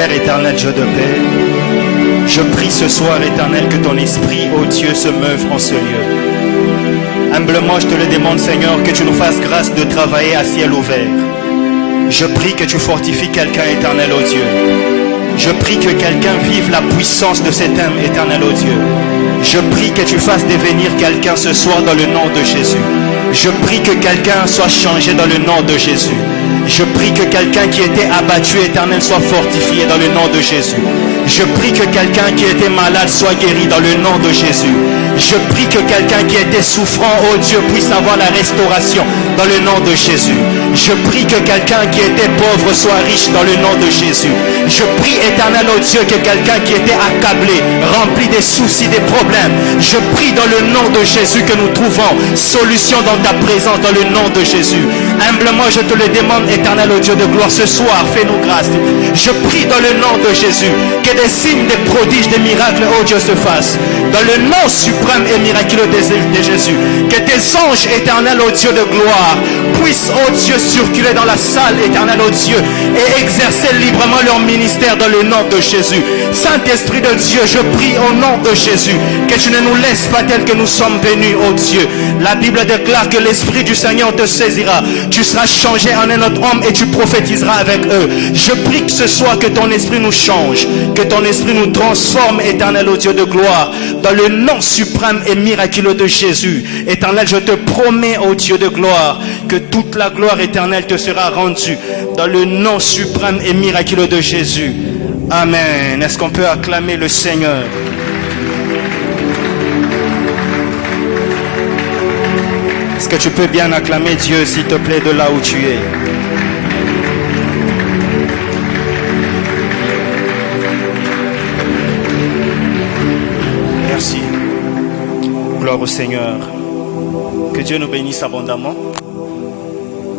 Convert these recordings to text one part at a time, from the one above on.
Père éternel, Dieu de paix, je prie ce soir, éternel, que ton esprit, ô Dieu, se meuve en ce lieu. Humblement, je te le demande, Seigneur, que tu nous fasses grâce de travailler à ciel ouvert. Je prie que tu fortifies quelqu'un, éternel, ô Dieu. Je prie que quelqu'un vive la puissance de cet homme, éternel, ô Dieu. Je prie que tu fasses devenir quelqu'un ce soir dans le nom de Jésus. Je prie que quelqu'un soit changé dans le nom de Jésus. Je prie que quelqu'un qui était abattu, éternel, soit fortifié dans le nom de Jésus. Je prie que quelqu'un qui était malade soit guéri dans le nom de Jésus. Je prie que quelqu'un qui était souffrant, oh Dieu, puisse avoir la restauration dans le nom de Jésus. Je prie que quelqu'un qui était pauvre soit riche dans le nom de Jésus. Je prie, éternel, oh Dieu, que quelqu'un qui était accablé, rempli des soucis, des problèmes, je prie dans le nom de Jésus que nous trouvons solution dans ta présence, dans le nom de Jésus. Humblement, je te le demande, éternel, oh Dieu de gloire, ce soir, fais-nous grâce. Je prie dans le nom de Jésus que des signes, des prodiges, des miracles, oh Dieu, se fassent. Dans le nom suprême et miraculeux de Jésus, que tes anges, éternels, oh Dieu de gloire, puissent, oh Dieu, circuler dans la salle, éternel, oh Dieu, et exercer librement leur ministère dans le nom de Jésus. Saint-Esprit de Dieu, je prie au nom de Jésus que tu ne nous laisses pas tels que nous sommes venus, oh Dieu. La Bible déclare que l'Esprit du Seigneur te saisira. Tu seras changé en un autre homme et tu prophétiseras avec eux. Je prie que ce soir que ton esprit nous change, que ton esprit nous transforme, éternel, oh Dieu de gloire, dans le nom suprême et miraculeux de Jésus. Éternel, je te promets, oh Dieu de gloire, que toute la gloire éternelle te sera rendue dans le nom suprême et miraculeux de Jésus. Amen. Est-ce qu'on peut acclamer le Seigneur? Est-ce que tu peux bien acclamer Dieu, s'il te plaît, de là où tu es? Merci. Gloire au Seigneur. Que Dieu nous bénisse abondamment.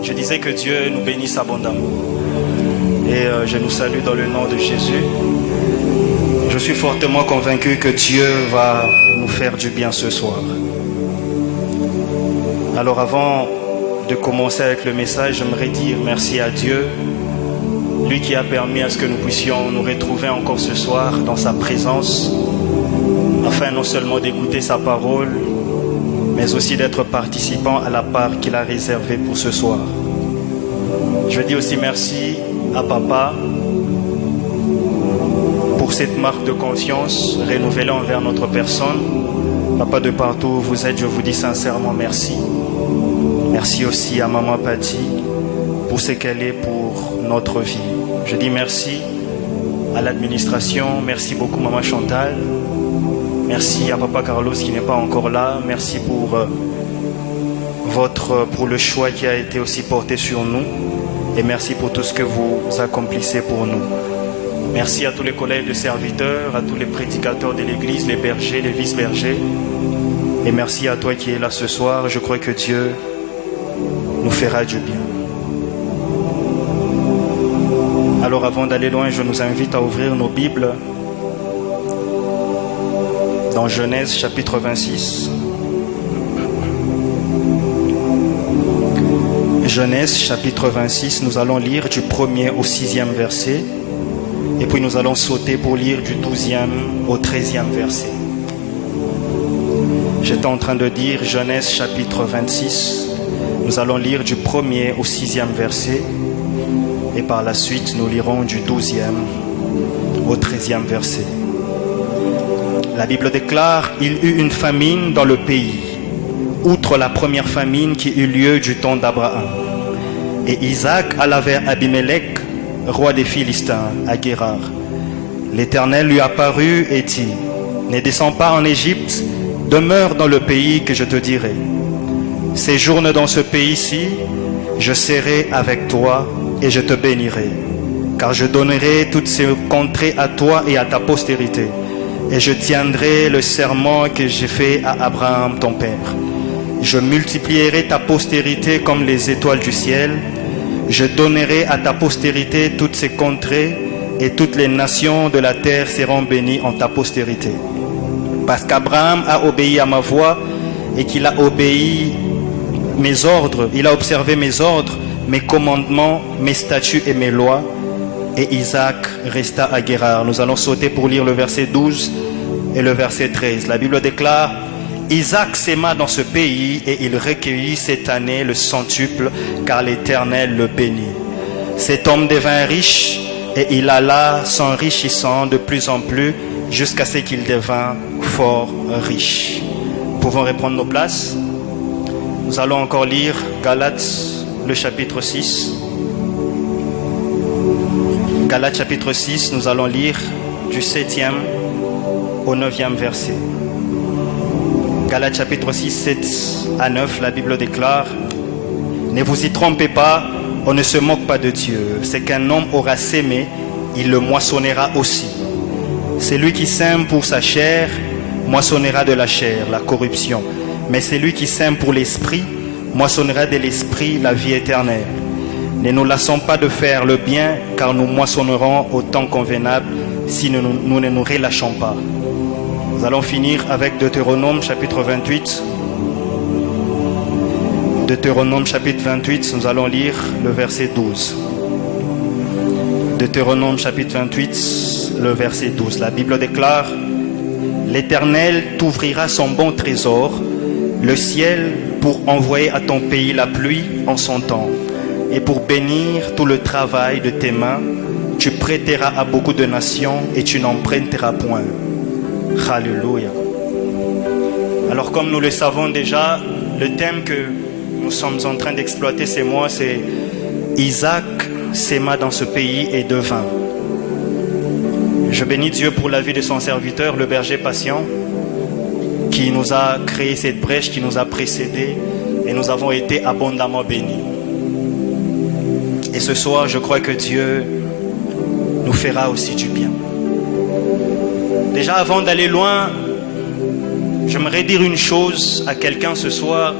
Je disais que Dieu nous bénisse abondamment. Et je nous salue dans le nom de Jésus. Je suis fortement convaincu que Dieu va nous faire du bien ce soir. Alors avant de commencer avec le message, j'aimerais dire merci à Dieu, lui qui a permis à ce que nous puissions nous retrouver encore ce soir dans sa présence, afin non seulement d'écouter sa parole, mais aussi d'être participant à la part qu'il a réservée pour ce soir. Je dis aussi merci à Papa pour cette marque de confiance renouvelée envers notre personne. Papa, de partout où vous êtes, je vous dis sincèrement merci. Merci aussi à Maman Patti pour ce qu'elle est pour notre vie. Je dis merci à l'administration, merci beaucoup Maman Chantal, merci à Papa Carlos qui n'est pas encore là, merci pour le choix qui a été aussi porté sur nous et merci pour tout ce que vous accomplissez pour nous. Merci à tous les collègues de serviteurs, à tous les prédicateurs de l'église, les bergers, les vice-bergers et merci à toi qui es là ce soir. Je crois que Dieu nous fera du bien. Alors avant d'aller loin, je nous invite à ouvrir nos Bibles dans Genèse chapitre 26. Genèse chapitre 26, nous allons lire du 1er au 6e verset et puis nous allons sauter pour lire du 12e au 13e verset. J'étais en train de dire Genèse chapitre 26. Nous allons lire du 1er au 6e verset et par la suite nous lirons du 12e au 13e verset. La Bible déclare: il eut une famine dans le pays, outre la première famine qui eut lieu du temps d'Abraham. Et Isaac alla vers Abimelech, roi des Philistins, à Guérar. L'Éternel lui apparut et dit: ne descends pas en Égypte, demeure dans le pays que je te dirai. Séjourne dans ce pays-ci, je serai avec toi et je te bénirai, car je donnerai toutes ces contrées à toi et à ta postérité, et je tiendrai le serment que j'ai fait à Abraham ton père. Je multiplierai ta postérité comme les étoiles du ciel, je donnerai à ta postérité toutes ces contrées, et toutes les nations de la terre seront bénies en ta postérité. Parce qu'Abraham a obéi à ma voix et qu'il a obéi mes ordres, il a observé mes ordres, mes commandements, mes statuts et mes lois, et Isaac resta à Guérar. Nous allons sauter pour lire le verset 12 et le verset 13. La Bible déclare: Isaac sema dans ce pays et il recueillit cette année le centuple, car l'Éternel le bénit. Cet homme devint riche et il alla s'enrichissant de plus en plus jusqu'à ce qu'il devint fort riche. Nous pouvons reprendre nos places. Nous allons encore lire Galates, le chapitre 6. Galates chapitre 6, nous allons lire du 7e au 9e verset. Galates chapitre 6, 7 à 9, la Bible déclare: Ne vous y trompez pas, on ne se moque pas de Dieu. C'est qu'un homme aura sémé, il le moissonnera aussi. Celui qui sème pour sa chair moissonnera de la chair, la corruption. Mais celui qui sème pour l'esprit moissonnera de l'esprit la vie éternelle. Ne nous lassons pas de faire le bien, car nous moissonnerons au temps convenable si nous ne nous relâchons pas. Nous allons finir avec Deutéronome chapitre 28. Deutéronome chapitre 28, nous allons lire le verset 12. Deutéronome chapitre 28, le verset 12. La Bible déclare: L'Éternel t'ouvrira son bon trésor, le ciel, pour envoyer à ton pays la pluie en son temps, et pour bénir tout le travail de tes mains. Tu prêteras à beaucoup de nations et tu n'emprunteras point. Alléluia. Alors, comme nous le savons déjà, le thème que nous sommes en train d'exploiter ces mois, c'est Isaac sema dans ce pays et devint. Je bénis Dieu pour la vie de son serviteur, le berger patient, qui nous a créé cette brèche, qui nous a précédés, et nous avons été abondamment bénis. Et ce soir, je crois que Dieu nous fera aussi du bien. Déjà, avant d'aller loin, j'aimerais dire une chose à quelqu'un ce soir.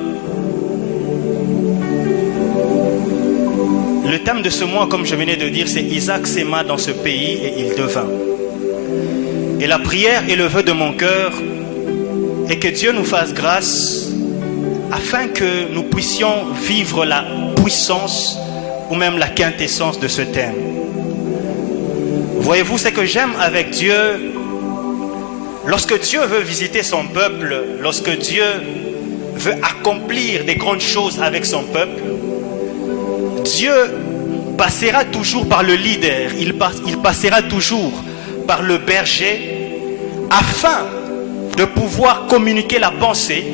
Le thème de ce mois, comme je venais de dire, c'est Isaac sema dans ce pays et il devint. Et la prière et le vœu de mon cœur est que Dieu nous fasse grâce afin que nous puissions vivre la puissance ou même la quintessence de ce thème. Voyez-vous, ce que j'aime avec Dieu, lorsque Dieu veut visiter son peuple, lorsque Dieu veut accomplir des grandes choses avec son peuple, Dieu passera toujours par le leader, il passera toujours par le berger, afin de pouvoir communiquer la pensée,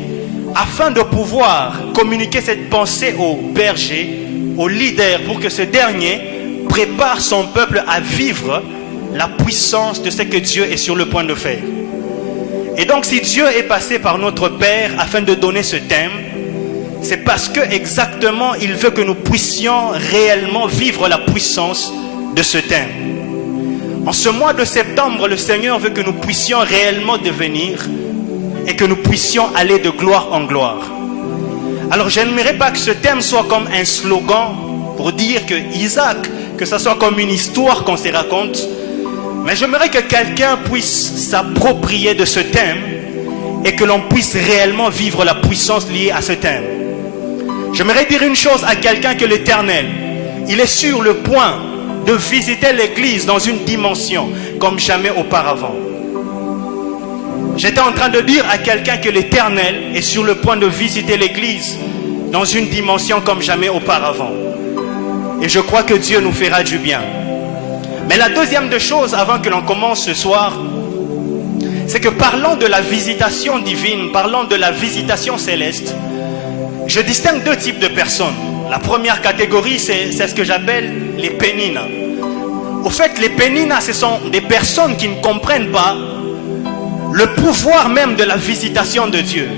afin de pouvoir communiquer cette pensée au berger, au leader, pour que ce dernier prépare son peuple à vivre la puissance de ce que Dieu est sur le point de faire. Et donc, si Dieu est passé par notre Père afin de donner ce thème, c'est parce que exactement il veut que nous puissions réellement vivre la puissance de ce thème. En ce mois de septembre, le Seigneur veut que nous puissions réellement devenir et que nous puissions aller de gloire en gloire. Alors, je n'aimerais pas que ce thème soit comme un slogan pour dire que Isaac, que ce soit comme une histoire qu'on se raconte, mais j'aimerais que quelqu'un puisse s'approprier de ce thème et que l'on puisse réellement vivre la puissance liée à ce thème. J'aimerais dire une chose à quelqu'un, que l'Éternel, il est sur le point de visiter l'église dans une dimension comme jamais auparavant. J'étais en train de dire à quelqu'un que l'Éternel est sur le point de visiter l'église dans une dimension comme jamais auparavant. Et je crois que Dieu nous fera du bien. Mais la deuxième des choses, avant que l'on commence ce soir, c'est que parlant de la visitation divine, parlant de la visitation céleste, je distingue deux types de personnes. La première catégorie, c'est ce que j'appelle les pénina. Au fait, les pénina, ce sont des personnes qui ne comprennent pas le pouvoir même de la visitation de Dieu.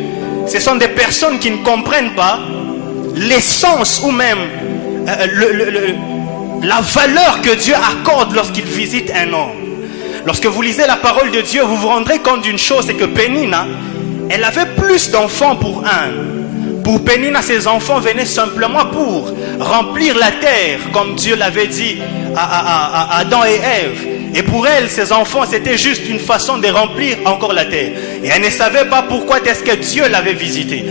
Ce sont des personnes qui ne comprennent pas l'essence ou même la valeur que Dieu accorde lorsqu'il visite un homme. Lorsque vous lisez la parole de Dieu, vous vous rendrez compte d'une chose, c'est que Pénina, elle avait plus d'enfants pour un. Pour Pénina, ses enfants venaient simplement pour remplir la terre, comme Dieu l'avait dit à Adam et Ève. Et pour elle, ses enfants, c'était juste une façon de remplir encore la terre. Et elle ne savait pas pourquoi est-ce que Dieu l'avait visité.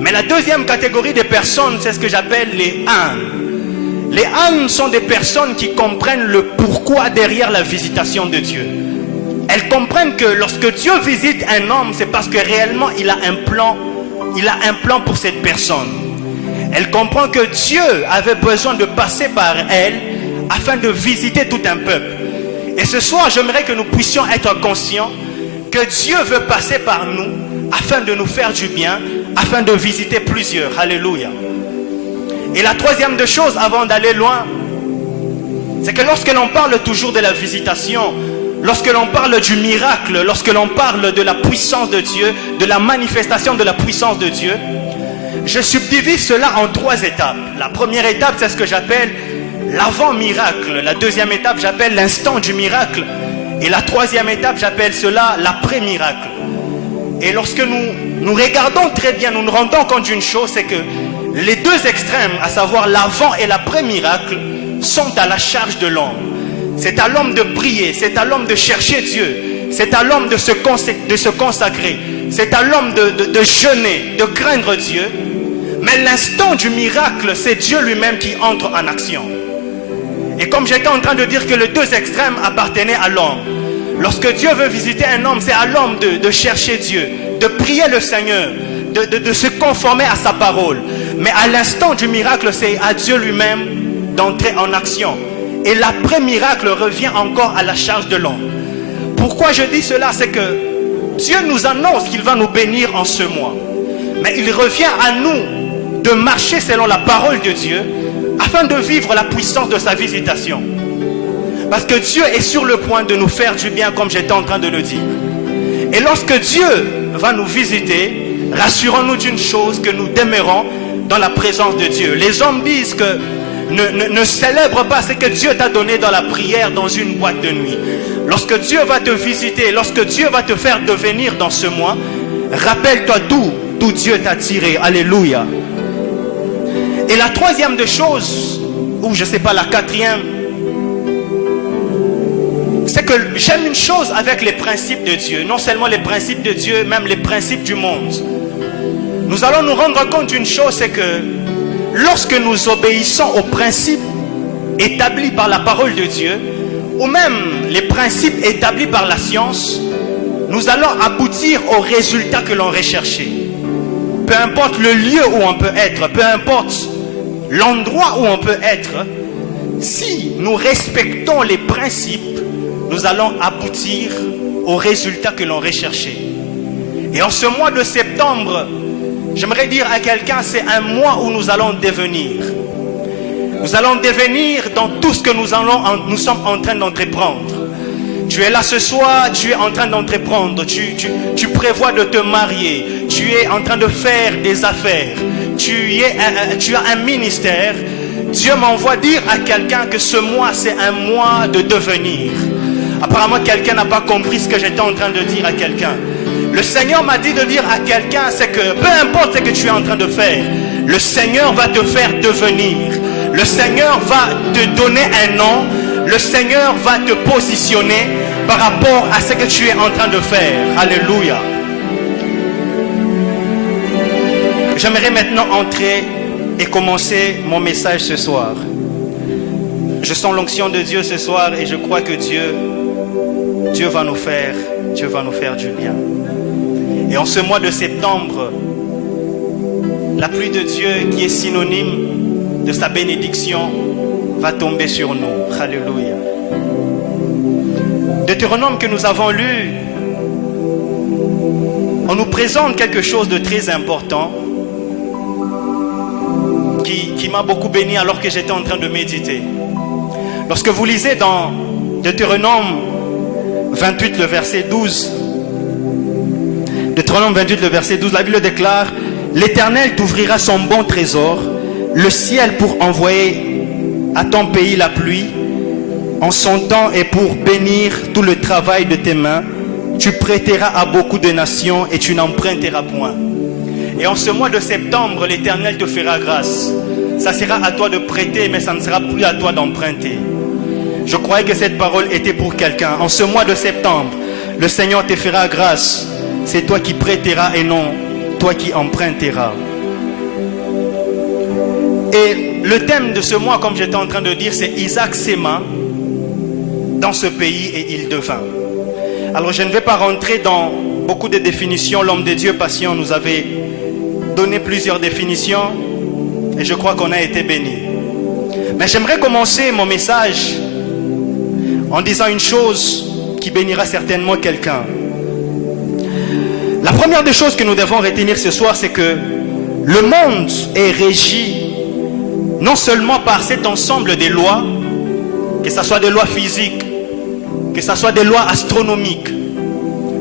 Mais la deuxième catégorie de personnes, c'est ce que j'appelle les ânes. Les âmes sont des personnes qui comprennent le pourquoi derrière la visitation de Dieu. Elles comprennent que lorsque Dieu visite un homme, c'est parce que réellement il a un plan. Il a un plan pour cette personne. Elle comprend que Dieu avait besoin de passer par elle afin de visiter tout un peuple. Et ce soir, j'aimerais que nous puissions être conscients que Dieu veut passer par nous afin de nous faire du bien, afin de visiter plusieurs. Alléluia. Et la troisième des choses, avant d'aller loin, c'est que lorsque l'on parle toujours de la visitation, lorsque l'on parle du miracle, lorsque l'on parle de la puissance de Dieu, de la manifestation de la puissance de Dieu, je subdivise cela en 3 étapes. La première étape, c'est ce que j'appelle l'avant-miracle. La deuxième étape, j'appelle l'instant du miracle. Et la troisième étape, j'appelle cela l'après-miracle. Et lorsque nous regardons très bien, nous nous rendons compte d'une chose, c'est que les 2 extrêmes, à savoir l'avant et l'après-miracle, sont à la charge de l'homme. C'est à l'homme de prier, c'est à l'homme de chercher Dieu, c'est à l'homme de se consacrer, c'est à l'homme de jeûner, de craindre Dieu. Mais l'instant du miracle, c'est Dieu lui-même qui entre en action. Et comme j'étais en train de dire que les 2 extrêmes appartenaient à l'homme, lorsque Dieu veut visiter un homme, c'est à l'homme de chercher Dieu, de prier le Seigneur, de se conformer à sa parole. Mais à l'instant du miracle, c'est à Dieu lui-même d'entrer en action. Et l'après-miracle revient encore à la charge de l'homme. Pourquoi je dis cela? C'est que Dieu nous annonce qu'il va nous bénir en ce mois. Mais il revient à nous de marcher selon la parole de Dieu afin de vivre la puissance de sa visitation. Parce que Dieu est sur le point de nous faire du bien, comme j'étais en train de le dire. Et lorsque Dieu va nous visiter, rassurons-nous d'une chose, que nous demeurons dans la présence de Dieu. Les hommes disent que ne célèbre pas ce que Dieu t'a donné dans la prière dans une boîte de nuit. Lorsque Dieu va te visiter, lorsque Dieu va te faire devenir dans ce mois, rappelle-toi d'où Dieu t'a tiré. Alléluia. Et la troisième des choses, ou je ne sais pas, la quatrième, c'est que j'aime une chose avec les principes de Dieu. Non seulement les principes de Dieu, même les principes du monde. Nous allons nous rendre compte d'une chose, c'est que lorsque nous obéissons aux principes établis par la parole de Dieu, ou même les principes établis par la science, nous allons aboutir aux résultats que l'on recherchait. Peu importe le lieu où on peut être, peu importe l'endroit où on peut être, si nous respectons les principes, nous allons aboutir aux résultats que l'on recherchait. Et en ce mois de septembre, j'aimerais dire à quelqu'un, c'est un mois où nous allons devenir. Nous allons devenir dans tout ce que nous sommes en train d'entreprendre. Tu es là ce soir, tu es en train d'entreprendre, tu prévois de te marier, tu es en train de faire des affaires, tu as un ministère. Dieu m'envoie dire à quelqu'un que ce mois, c'est un mois de devenir. Apparemment, quelqu'un n'a pas compris ce que j'étais en train de dire à quelqu'un. Le Seigneur m'a dit de dire à quelqu'un, c'est que peu importe ce que tu es en train de faire, le Seigneur va te faire devenir. Le Seigneur va te donner un nom. Le Seigneur va te positionner par rapport à ce que tu es en train de faire. Alléluia. J'aimerais maintenant entrer et commencer mon message ce soir. Je sens l'onction de Dieu ce soir et je crois que Dieu va nous faire du bien. Et en ce mois de septembre, la pluie de Dieu qui est synonyme de sa bénédiction va tomber sur nous. Alléluia. Deutéronome que nous avons lu, on nous présente quelque chose de très important qui m'a beaucoup béni alors que j'étais en train de méditer. Lorsque vous lisez dans Deutéronome 28, le verset 12, Deutéronome 28, le verset 12, la Bible déclare: l'Éternel t'ouvrira son bon trésor, le ciel pour envoyer à ton pays la pluie en son temps et pour bénir tout le travail de tes mains. Tu prêteras à beaucoup de nations et tu n'emprunteras point. Et en ce mois de septembre, l'Éternel te fera grâce. Ça sera à toi de prêter, mais ça ne sera plus à toi d'emprunter. Je croyais que cette parole était pour quelqu'un. En ce mois de septembre, le Seigneur te fera grâce. C'est toi qui prêteras et non toi qui emprunteras. Et le thème de ce mois, comme j'étais en train de dire, c'est Isaac s'aima dans ce pays et il devint. Alors je ne vais pas rentrer dans beaucoup de définitions. L'homme de Dieu patient nous avait donné plusieurs définitions et je crois qu'on a été bénis. Mais j'aimerais commencer mon message en disant une chose qui bénira certainement quelqu'un. La première des choses que nous devons retenir ce soir, c'est que le monde est régi non seulement par cet ensemble de lois, que ce soit des lois physiques, que ce soit des lois astronomiques,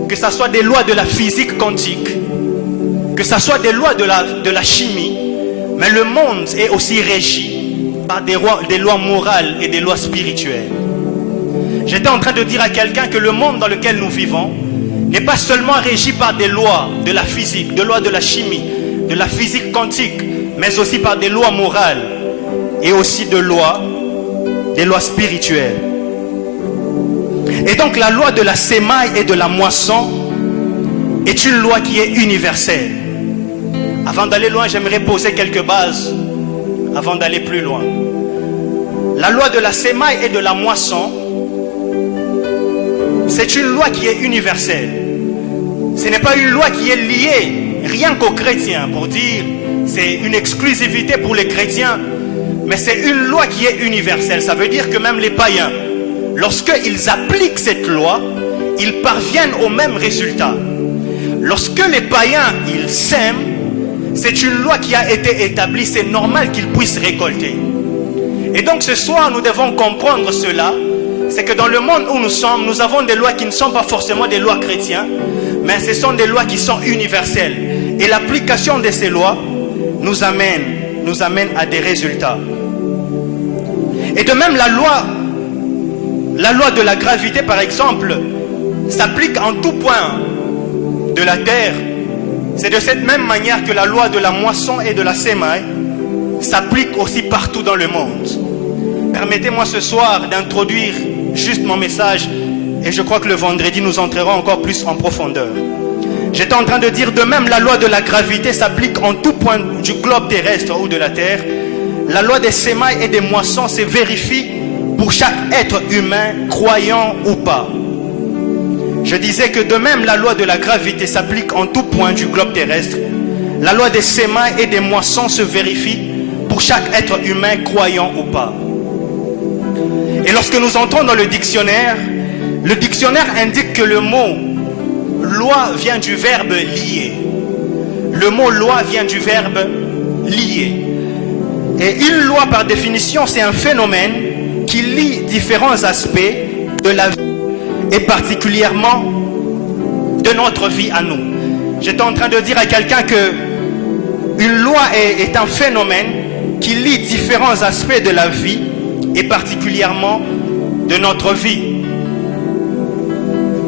que ce soit des lois de la physique quantique, que ce soit des lois de la chimie, mais le monde est aussi régi par des lois morales et des lois spirituelles. J'étais en train de dire à quelqu'un que le monde dans lequel nous vivons n'est pas seulement régi par des lois de la physique, des lois de la chimie, de la physique quantique, mais aussi par des lois morales et aussi des lois spirituelles. Et donc la loi de la sémaille et de la moisson est une loi qui est universelle. Avant d'aller loin, j'aimerais poser quelques bases avant d'aller plus loin. La loi de la sémaille et de la moisson, c'est une loi qui est universelle. Ce n'est pas une loi qui est liée rien qu'aux chrétiens, pour dire c'est une exclusivité pour les chrétiens, mais c'est une loi qui est universelle. Ça veut dire que même les païens, lorsqu'ils appliquent cette loi, ils parviennent au même résultat. Lorsque les païens, ils sèment, c'est une loi qui a été établie, c'est normal qu'ils puissent récolter. Et donc ce soir, nous devons comprendre cela, c'est que dans le monde où nous sommes, nous avons des lois qui ne sont pas forcément des lois chrétiennes, mais ce sont des lois qui sont universelles. Et l'application de ces lois nous amène à des résultats. Et de même, la loi de la gravité, par exemple, s'applique en tout point de la terre. C'est de cette même manière que la loi de la moisson et de la sémaille s'applique aussi partout dans le monde. Permettez-moi ce soir d'introduire juste mon message et je crois que le vendredi nous entrerons encore plus en profondeur. J'étais en train de dire de même la loi de la gravité s'applique en tout point du globe terrestre ou de la terre. La loi des sémailles et des moissons se vérifie pour chaque être humain, croyant ou pas. Je disais que de même la loi de la gravité s'applique en tout point du globe terrestre. La loi des sémailles et des moissons se vérifie pour chaque être humain, croyant ou pas. Et lorsque nous entrons dans le dictionnaire indique que le mot loi vient du verbe lier. Le mot loi vient du verbe lier. Et une loi, par définition, c'est un phénomène qui lie différents aspects de la vie et particulièrement de notre vie à nous. J'étais en train de dire à quelqu'un que une loi est un phénomène qui lie différents aspects de la vie et particulièrement de notre vie.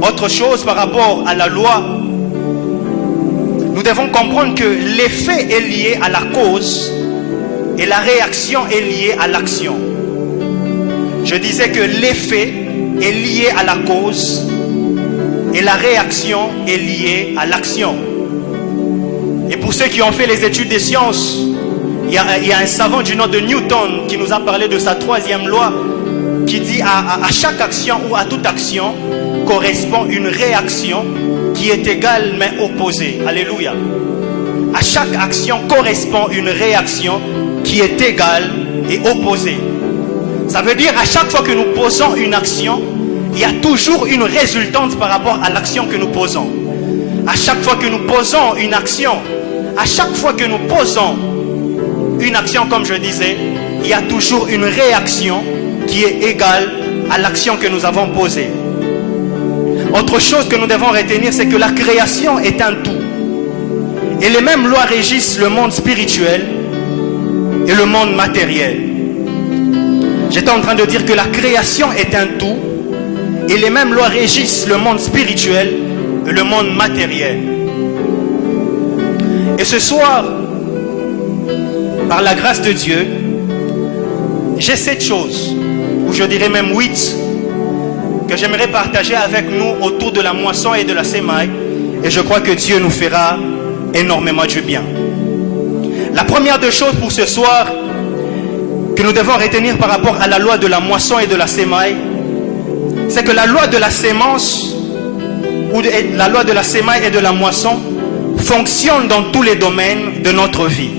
Autre chose par rapport à la loi, nous devons comprendre que l'effet est lié à la cause et la réaction est liée à l'action. Je disais que l'effet est lié à la cause et la réaction est liée à l'action. Et pour ceux qui ont fait les études des sciences, il y a un savant du nom de Newton qui nous a parlé de sa troisième loi qui dit à chaque action ou à toute action correspond une réaction qui est égale mais opposée. Alléluia. À chaque action correspond une réaction qui est égale et opposée. Ça veut dire à chaque fois que nous posons une action, il y a toujours une résultante par rapport à l'action que nous posons. À chaque fois que nous posons une action, comme je disais, il y a toujours une réaction qui est égale à l'action que nous avons posée. Autre chose que nous devons retenir, c'est que la création est un tout. Et les mêmes lois régissent le monde spirituel et le monde matériel. J'étais en train de dire que la création est un tout et les mêmes lois régissent le monde spirituel et le monde matériel. Et ce soir, par la grâce de Dieu, j'ai 7 choses, ou je dirais même 8, que j'aimerais partager avec nous autour de la moisson et de la sémaille. Et je crois que Dieu nous fera énormément du bien. La première des choses pour ce soir, que nous devons retenir par rapport à la loi de la moisson et de la sémaille, c'est que la loi de la sémence, ou la loi de la sémaille et de la moisson, fonctionne dans tous les domaines de notre vie.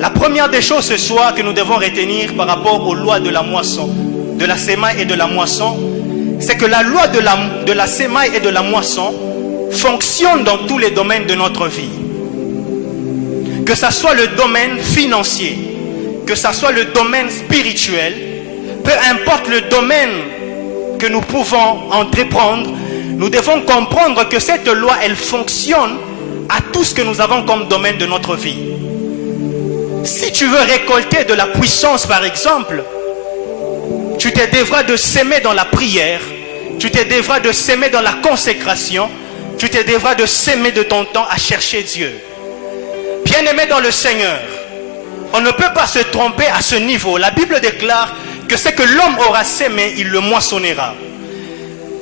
La première des choses ce soir que nous devons retenir par rapport aux lois de la moisson, de la sémaille et de la moisson, c'est que la loi de la sémaille et de la moisson fonctionne dans tous les domaines de notre vie. Que ce soit le domaine financier, que ce soit le domaine spirituel, peu importe le domaine que nous pouvons entreprendre, nous devons comprendre que cette loi, elle fonctionne à tout ce que nous avons comme domaine de notre vie. Si tu veux récolter de la puissance, par exemple, tu te devras de s'aimer dans la prière, tu te devras de s'aimer dans la consécration, tu te devras de s'aimer de ton temps à chercher Dieu. Bien-aimé dans le Seigneur, on ne peut pas se tromper à ce niveau. La Bible déclare que ce que l'homme aura sémé, il le moissonnera.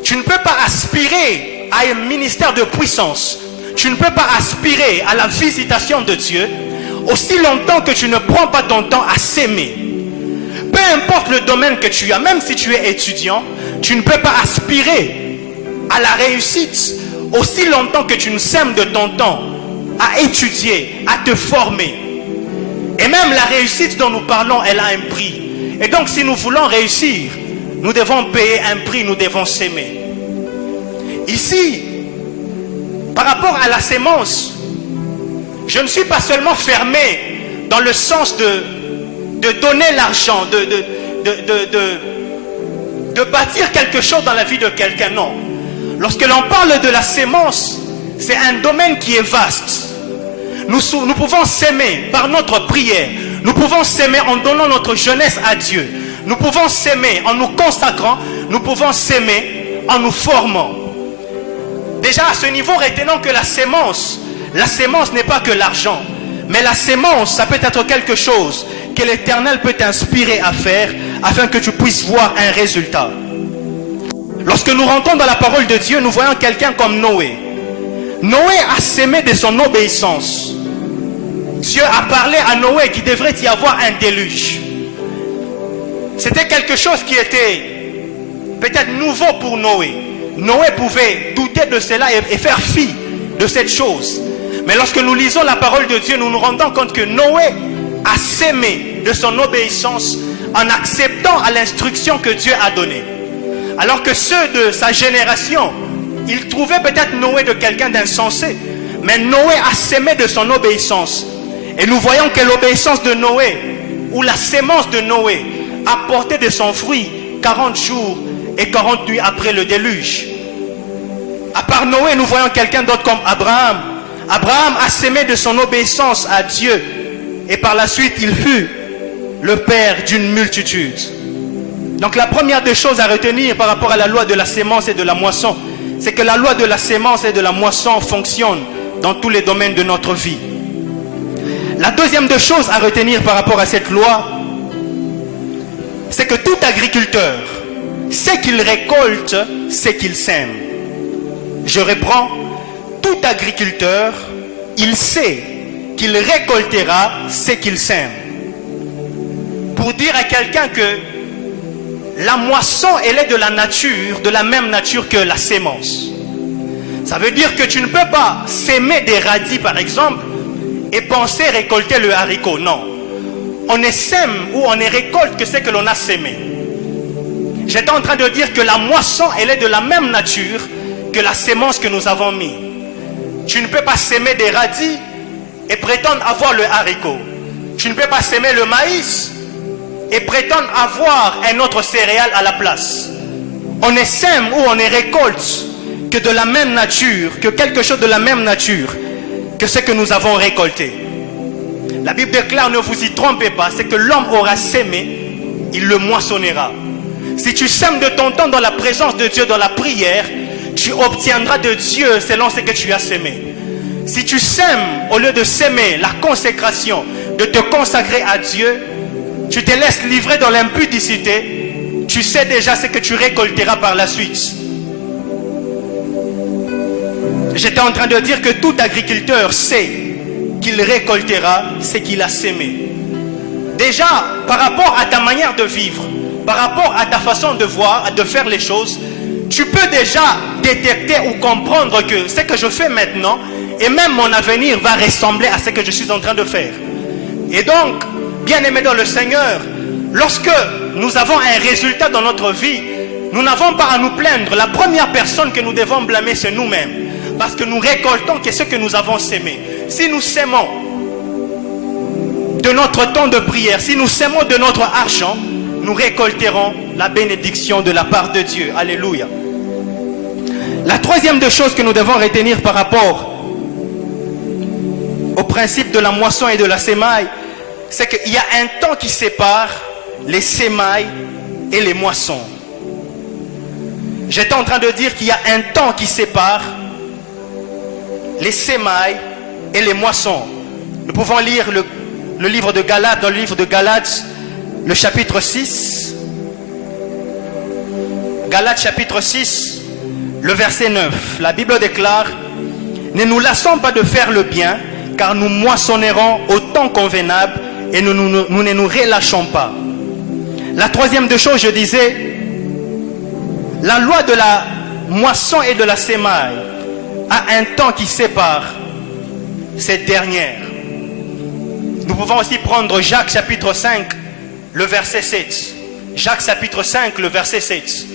Tu ne peux pas aspirer à un ministère de puissance, tu ne peux pas aspirer à la visitation de Dieu aussi longtemps que tu ne prends pas ton temps à s'aimer. Peu importe le domaine que tu as, même si tu es étudiant, tu ne peux pas aspirer à la réussite aussi longtemps que tu ne sèmes de ton temps à étudier, à te former. Et même la réussite dont nous parlons, elle a un prix. Et donc si nous voulons réussir, nous devons payer un prix, nous devons s'aimer. Ici, par rapport à la sémence, je ne suis pas seulement fermé dans le sens de donner l'argent, de bâtir quelque chose dans la vie de quelqu'un. Non. Lorsque l'on parle de la sémence, c'est un domaine qui est vaste. Nous pouvons s'aimer par notre prière. Nous pouvons s'aimer en donnant notre jeunesse à Dieu. Nous pouvons s'aimer en nous consacrant. Nous pouvons s'aimer en nous formant. Déjà à ce niveau, retenons que la sémence n'est pas que l'argent. Mais la sémence, ça peut être quelque chose que l'Éternel peut t'inspirer à faire afin que tu puisses voir un résultat. Lorsque nous rentrons dans la parole de Dieu, nous voyons quelqu'un comme Noé. Noé a sémé de son obéissance. Dieu a parlé à Noé qu'il devrait y avoir un déluge. C'était quelque chose qui était peut-être nouveau pour Noé. Noé pouvait douter de cela et faire fi de cette chose. Mais lorsque nous lisons la parole de Dieu, nous nous rendons compte que Noé a sémé de son obéissance en acceptant à l'instruction que Dieu a donnée. Alors que ceux de sa génération, ils trouvaient peut-être Noé de quelqu'un d'insensé. Mais Noé a sémé de son obéissance. Et nous voyons que l'obéissance de Noé, ou la sémence de Noé, a porté de son fruit 40 jours et 40 nuits après le déluge. À part Noé, nous voyons quelqu'un d'autre comme Abraham. Abraham a sémé de son obéissance à Dieu. Et par la suite, il fut le père d'une multitude. Donc la première des choses à retenir par rapport à la loi de la sémence et de la moisson, c'est que la loi de la sémence et de la moisson fonctionne dans tous les domaines de notre vie. La deuxième des choses à retenir par rapport à cette loi, c'est que tout agriculteur, ce qu'il récolte, c'est qu'il sème. Je reprends, tout agriculteur, il sait qu'il récoltera ce qu'il sème. Pour dire à quelqu'un que la moisson, elle est de la nature, de la même nature que la sémence. Ça veut dire que tu ne peux pas s'aimer des radis, par exemple, et penser récolter le haricot. Non. On ne sème ou on ne récolte que ce que l'on a sémé. J'étais en train de dire que la moisson, elle est de la même nature que la sémence que nous avons mis. Tu ne peux pas s'aimer des radis et prétendre avoir le haricot. Tu ne peux pas s'aimer le maïs et prétendre avoir un autre céréale à la place. On ne sème ou on ne récolte que de la même nature, que quelque chose de la même nature que ce que nous avons récolté. La Bible déclare, ne vous y trompez pas, c'est que l'homme aura sémé, il le moissonnera. Si tu sèmes de ton temps dans la présence de Dieu, dans la prière, tu obtiendras de Dieu selon ce que tu as sémé. Si tu sèmes, au lieu de s'aimer la consécration, de te consacrer à Dieu, tu te laisses livrer dans l'impudicité, tu sais déjà ce que tu récolteras par la suite. J'étais en train de dire que tout agriculteur sait qu'il récoltera ce qu'il a sémé. Déjà, par rapport à ta manière de vivre, par rapport à ta façon de voir, de faire les choses, tu peux déjà détecter ou comprendre que ce que je fais maintenant et même mon avenir va ressembler à ce que je suis en train de faire. Et donc, bien-aimés dans le Seigneur, lorsque nous avons un résultat dans notre vie, nous n'avons pas à nous plaindre. La première personne que nous devons blâmer, c'est nous-mêmes. Parce que nous récoltons ce que nous avons sémé. Si nous sémons de notre temps de prière, si nous sémons de notre argent, nous récolterons la bénédiction de la part de Dieu. Alléluia. La troisième des choses que nous devons retenir par rapport au principe de la moisson et de la sémaille, c'est qu'il y a un temps qui sépare les sémailles et les moissons. J'étais en train de dire qu'il y a un temps qui sépare les sémailles et les moissons. Nous pouvons lire le livre de Galates, dans le livre de Galates, le chapitre 6. Galates chapitre 6, le verset 9. La Bible déclare: ne nous lassons pas de faire le bien, car nous moissonnerons au temps convenable et nous ne nous relâchons pas. La troisième des choses, je disais, la loi de la moisson et de la sémaille a un temps qui sépare cette dernière. Nous pouvons aussi prendre Jacques chapitre 5, le verset 7. Jacques chapitre 5, le verset 7.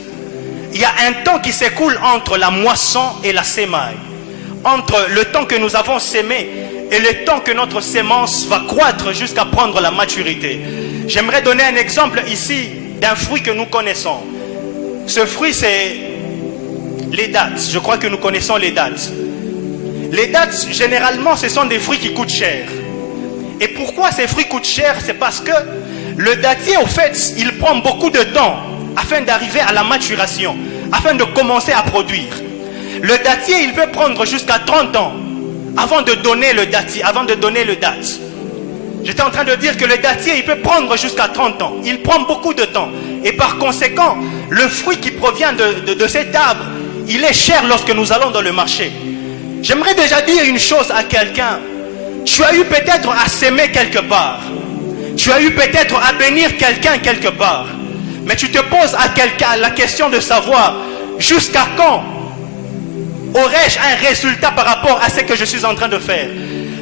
Il y a un temps qui s'écoule entre la moisson et la sémaille. Entre le temps que nous avons sémé et le temps que notre sémence va croître jusqu'à prendre la maturité. J'aimerais donner un exemple ici d'un fruit que nous connaissons. Ce fruit, c'est les dattes. Je crois que nous connaissons les dattes. Les dattes, généralement, ce sont des fruits qui coûtent cher. Et pourquoi ces fruits coûtent cher? C'est parce que le dattier, au fait, il prend beaucoup de temps afin d'arriver à la maturation, afin de commencer à produire. Le dattier, il peut prendre jusqu'à 30 ans avant de donner le dattier, avant de donner le date. J'étais en train de dire que le dattier, il peut prendre jusqu'à 30 ans. Il prend beaucoup de temps. Et par conséquent, le fruit qui provient de cet arbre, il est cher lorsque nous allons dans le marché. J'aimerais déjà dire une chose à quelqu'un. Tu as eu peut-être à s'aimer quelque part. Tu as eu peut-être à bénir quelqu'un quelque part. Mais tu te poses à quelqu'un la question de savoir jusqu'à quand aurais-je un résultat par rapport à ce que je suis en train de faire.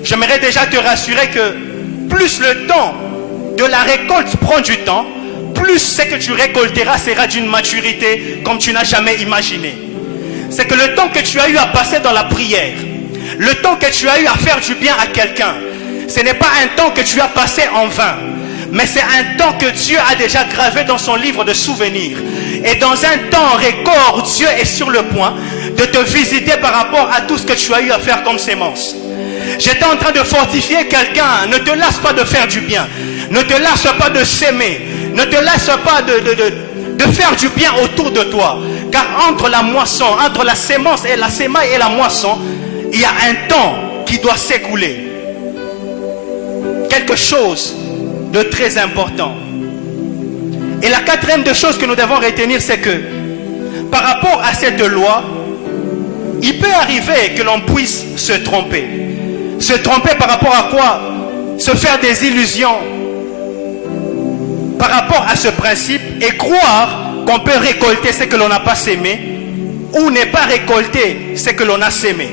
J'aimerais déjà te rassurer que plus le temps de la récolte prend du temps, plus ce que tu récolteras sera d'une maturité comme tu n'as jamais imaginé. C'est que le temps que tu as eu à passer dans la prière, le temps que tu as eu à faire du bien à quelqu'un, ce n'est pas un temps que tu as passé en vain, mais c'est un temps que Dieu a déjà gravé dans son livre de souvenirs. Et dans un temps record, Dieu est sur le point de te visiter par rapport à tout ce que tu as eu à faire comme sémence. J'étais en train de fortifier quelqu'un. Ne te lasse pas de faire du bien. Ne te lasse pas de s'aimer. Ne te lasse pas de faire du bien autour de toi. Car entre la moisson, entre la sémence et la sémaille et la moisson, il y a un temps qui doit s'écouler. Quelque chose de très important. Et la quatrième des choses que nous devons retenir, c'est que par rapport à cette loi, il peut arriver que l'on puisse se tromper. Se tromper par rapport à quoi? Se faire des illusions par rapport à ce principe et croire qu'on peut récolter ce que l'on n'a pas sémé ou ne pas récolter ce que l'on a sémé.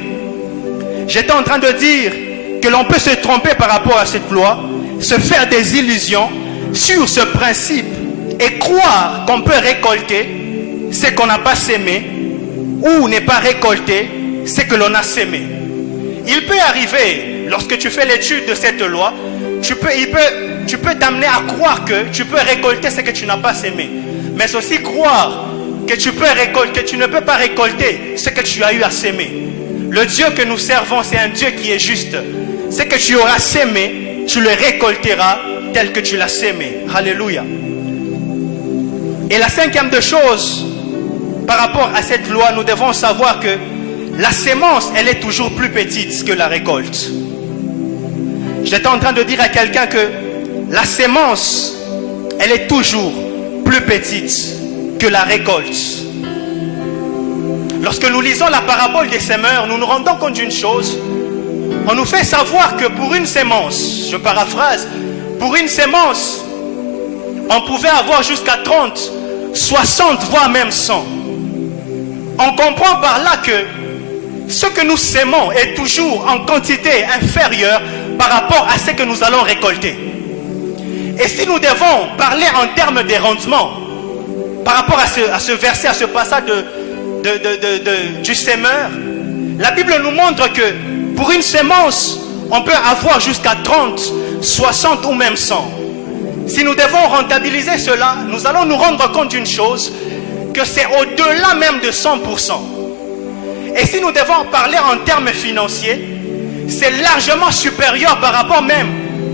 J'étais en train de dire que l'on peut se tromper par rapport à cette loi, se faire des illusions sur ce principe et croire qu'on peut récolter ce qu'on n'a pas sémé ou ne pas récolter ce que l'on a sémé. Il peut arriver, lorsque tu fais l'étude de cette loi, tu peux t'amener à croire que tu peux récolter ce que tu n'as pas sémé. Mais aussi croire que tu peux récolter, que tu ne peux pas récolter ce que tu as eu à s'aimer. Le Dieu que nous servons, c'est un Dieu qui est juste. Ce que tu auras sémé, tu le récolteras tel que tu l'as sémé. Alléluia. Et la cinquième des choses, par rapport à cette loi, nous devons savoir que la sémence, elle est toujours plus petite que la récolte. J'étais en train de dire à quelqu'un que la sémence, elle est toujours plus petite que la récolte. Lorsque nous lisons la parabole des semeurs, nous nous rendons compte d'une chose. On nous fait savoir que pour une sémence, je paraphrase, Pour une sémence, on pouvait avoir jusqu'à 30, 60, voire même 100. On comprend par là que ce que nous sémons est toujours en quantité inférieure par rapport à ce que nous allons récolter. Et si nous devons parler en termes des rendements, par rapport à ce verset, à ce passage du sémeur, la Bible nous montre que pour une sémence, on peut avoir jusqu'à 30, 60 ou même 100. Si nous devons rentabiliser cela, nous allons nous rendre compte d'une chose, que c'est au-delà même de 100%. Et si nous devons parler en termes financiers, c'est largement supérieur par rapport même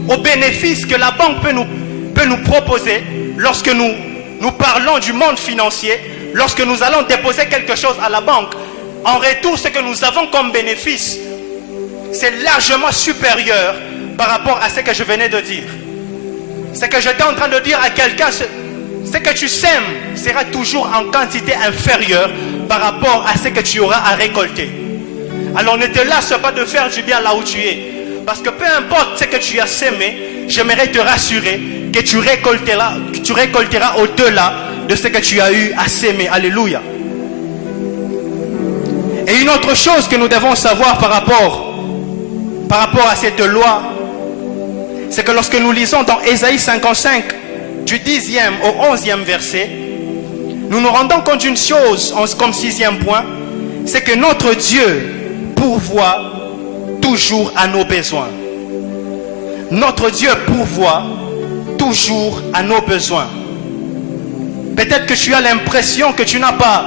aux bénéfices que la banque peut nous proposer lorsque nous parlons du monde financier, lorsque nous allons déposer quelque chose à la banque. En retour, ce que nous avons comme bénéfice, c'est largement supérieur par rapport à ce que je venais de dire. Ce que j'étais en train de dire à quelqu'un, ce que tu sèmes sera toujours en quantité inférieure par rapport à ce que tu auras à récolter. Alors ne te lasse pas de faire du bien là où tu es. Parce que peu importe ce que tu as sémé, j'aimerais te rassurer que tu récolteras au-delà de ce que tu as eu à s'aimer. Alléluia. Et une autre chose que nous devons savoir par rapport à cette loi, c'est que lorsque nous lisons dans Ésaïe 55, du 10e au 11e verset, nous nous rendons compte d'une chose comme 6e point, c'est que notre Dieu pourvoit toujours à nos besoins. Notre Dieu pourvoit toujours à nos besoins. Peut-être que tu as l'impression que tu n'as pas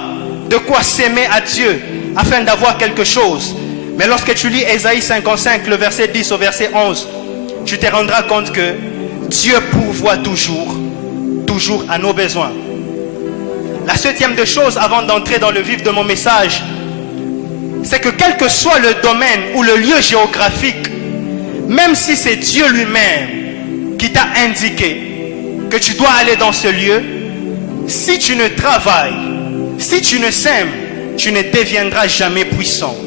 de quoi s'aimer à Dieu afin d'avoir quelque chose. Mais lorsque tu lis Ésaïe 55, le verset 10 au verset 11, tu te rendras compte que Dieu pourvoit toujours à nos besoins. La 7e des choses, avant d'entrer dans le vif de mon message, c'est que quel que soit le domaine ou le lieu géographique, même si c'est Dieu lui-même qui t'a indiqué que tu dois aller dans ce lieu, si tu ne travailles, si tu ne sèmes, tu ne deviendras jamais puissant.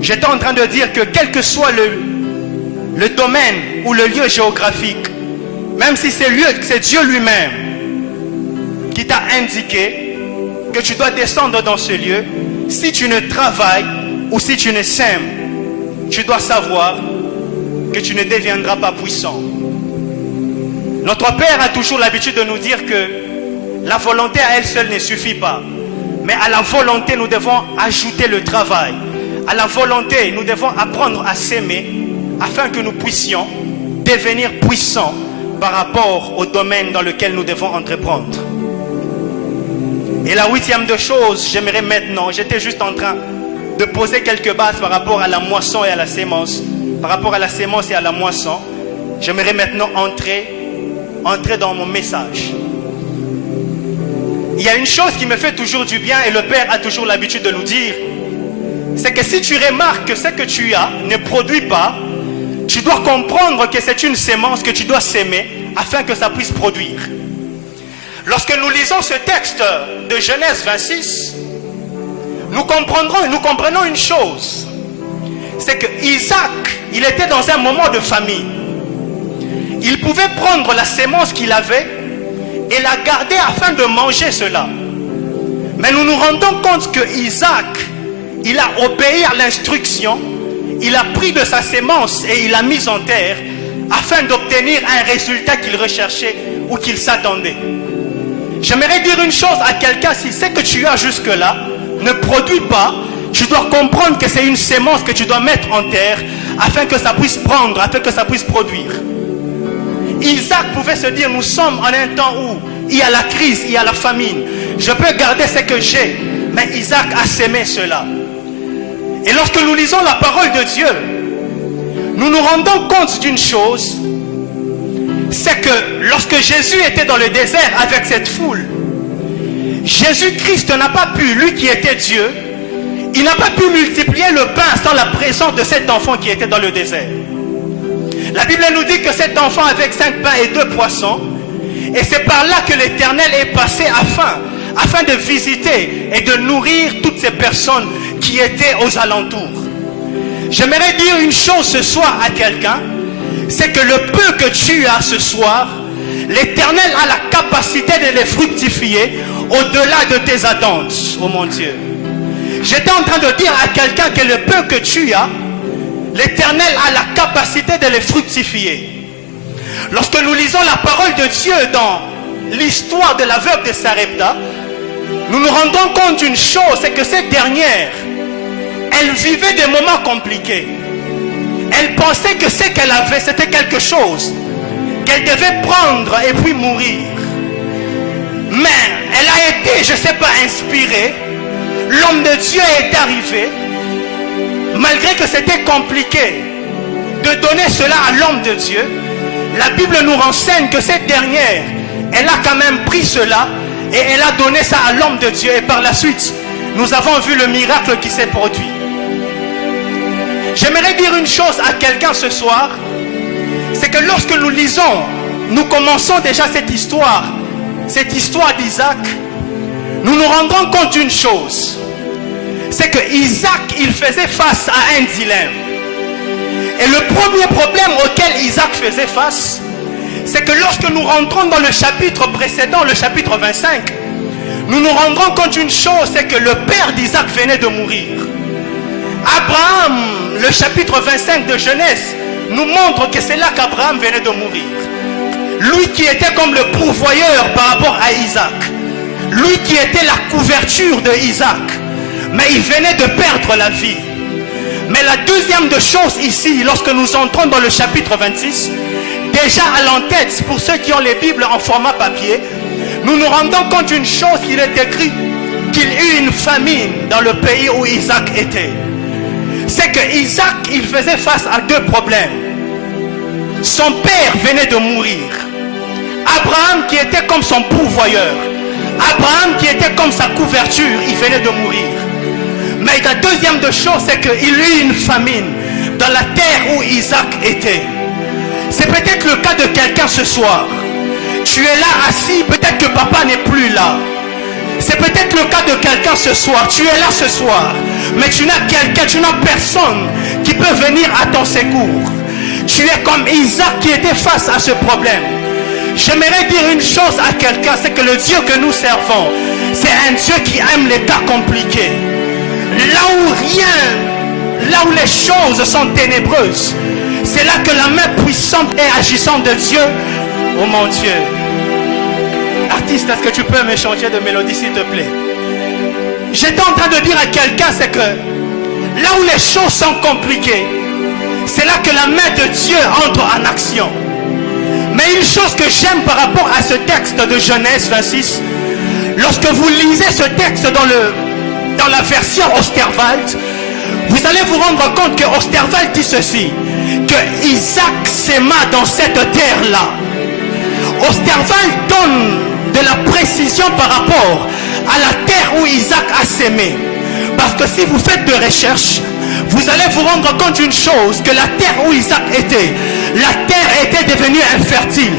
J'étais en train de dire que quel que soit le domaine ou le lieu géographique, même si c'est Dieu lui-même qui t'a indiqué que tu dois descendre dans ce lieu, si tu ne travailles ou si tu ne sèmes, tu dois savoir que tu ne deviendras pas puissant. Notre Père a toujours l'habitude de nous dire que la volonté à elle seule ne suffit pas. Mais à la volonté, nous devons ajouter le travail. À la volonté, nous devons apprendre à s'aimer afin que nous puissions devenir puissants par rapport au domaine dans lequel nous devons entreprendre. Et la 8e de choses, j'aimerais maintenant, j'étais juste en train de poser quelques bases par rapport à la moisson et à la sémence. Par rapport à la sémence et à la moisson, j'aimerais maintenant entrer dans mon message. Il y a une chose qui me fait toujours du bien et le Père a toujours l'habitude de nous dire, c'est que si tu remarques que ce que tu as ne produit pas, tu dois comprendre que c'est une sémence que tu dois s'aimer afin que ça puisse produire. Lorsque nous lisons ce texte de Genèse 26, nous comprenons une chose, c'est que Isaac, il était dans un moment de famine. Il pouvait prendre la sémence qu'il avait et la garder afin de manger cela. Mais nous nous rendons compte que Isaac, il a obéi à l'instruction, il a pris de sa sémence et il l'a mise en terre afin d'obtenir un résultat qu'il recherchait ou qu'il s'attendait. J'aimerais dire une chose à quelqu'un, si ce que tu as jusque-là ne produit pas, tu dois comprendre que c'est une sémence que tu dois mettre en terre afin que ça puisse prendre, afin que ça puisse produire. Isaac pouvait se dire, nous sommes en un temps où il y a la crise, il y a la famine. Je peux garder ce que j'ai, mais Isaac a sémé cela. Et lorsque nous lisons la parole de Dieu, nous nous rendons compte d'une chose, c'est que lorsque Jésus était dans le désert avec cette foule, Jésus-Christ n'a pas pu, lui qui était Dieu, il n'a pas pu multiplier le pain sans la présence de cet enfant qui était dans le désert. La Bible nous dit que cet enfant avec 5 pains et 2 poissons, et c'est par là que l'Éternel est passé afin de visiter et de nourrir toutes ces personnes qui étaient aux alentours. J'aimerais dire une chose ce soir à quelqu'un, c'est que le peu que tu as ce soir, l'Éternel a la capacité de les fructifier au-delà de tes attentes. Oh mon Dieu. J'étais en train de dire à quelqu'un que le peu que tu as, l'Éternel a la capacité de les fructifier. Lorsque nous lisons la parole de Dieu dans l'histoire de la veuve de Sarepta, nous nous rendons compte d'une chose, c'est que cette dernière, elle vivait des moments compliqués. Elle pensait que ce qu'elle avait, c'était quelque chose qu'elle devait prendre et puis mourir. Mais elle a été, je ne sais pas, inspirée. L'homme de Dieu est arrivé, malgré que c'était compliqué de donner cela à l'homme de Dieu. La Bible nous renseigne que cette dernière, elle a quand même pris cela et elle a donné ça à l'homme de Dieu. Et par la suite, nous avons vu le miracle qui s'est produit. J'aimerais dire une chose à quelqu'un ce soir, c'est que lorsque nous lisons, nous commençons déjà cette histoire d'Isaac, nous nous rendons compte d'une chose, c'est que Isaac, il faisait face à un dilemme. Et le premier problème auquel Isaac faisait face, c'est que lorsque nous rentrons dans le chapitre précédent, le chapitre 25, nous nous rendrons compte d'une chose, c'est que le père d'Isaac venait de mourir. Abraham, le chapitre 25 de Genèse, nous montre que c'est là qu'Abraham venait de mourir. Lui qui était comme le pourvoyeur par rapport à Isaac. Lui qui était la couverture de Isaac. Mais il venait de perdre la vie. Mais la deuxième de choses ici, lorsque nous entrons dans le chapitre 26, déjà à l'entête, pour ceux qui ont les Bibles en format papier, nous nous rendons compte d'une chose, qu'il est écrit qu'il eut une famine dans le pays où Isaac était. C'est que Isaac, il faisait face à deux problèmes. Son père venait de mourir. Abraham qui était comme son pourvoyeur. Abraham qui était comme sa couverture, il venait de mourir. Mais la deuxième de chose, c'est qu'il eut une famine dans la terre où Isaac était. C'est peut-être le cas de quelqu'un ce soir. Tu es là assis, peut-être que papa n'est plus là. C'est peut-être le cas de quelqu'un ce soir. Tu es là ce soir, mais tu n'as personne qui peut venir à ton secours. Tu es comme Isaac qui était face à ce problème. J'aimerais dire une chose à quelqu'un, c'est que le Dieu que nous servons, c'est un Dieu qui aime les cas compliqués. Là où les choses sont ténébreuses, c'est là que la main puissante et agissante de Dieu, oh mon Dieu. Artiste, est-ce que tu peux me changer de mélodie s'il te plaît? J'étais en train de dire à quelqu'un, c'est que là où les choses sont compliquées, c'est là que la main de Dieu entre en action. Mais une chose que j'aime par rapport à ce texte de Genèse 26, lorsque vous lisez ce texte dans la version Osterwald, vous allez vous rendre compte que Osterwald dit ceci, que Isaac s'aima dans cette terre-là. Osterwald donne de la précision par rapport à la terre où Isaac a sémé. Parce que si vous faites de recherches, vous allez vous rendre compte d'une chose, que la terre où Isaac était, la terre était devenue infertile.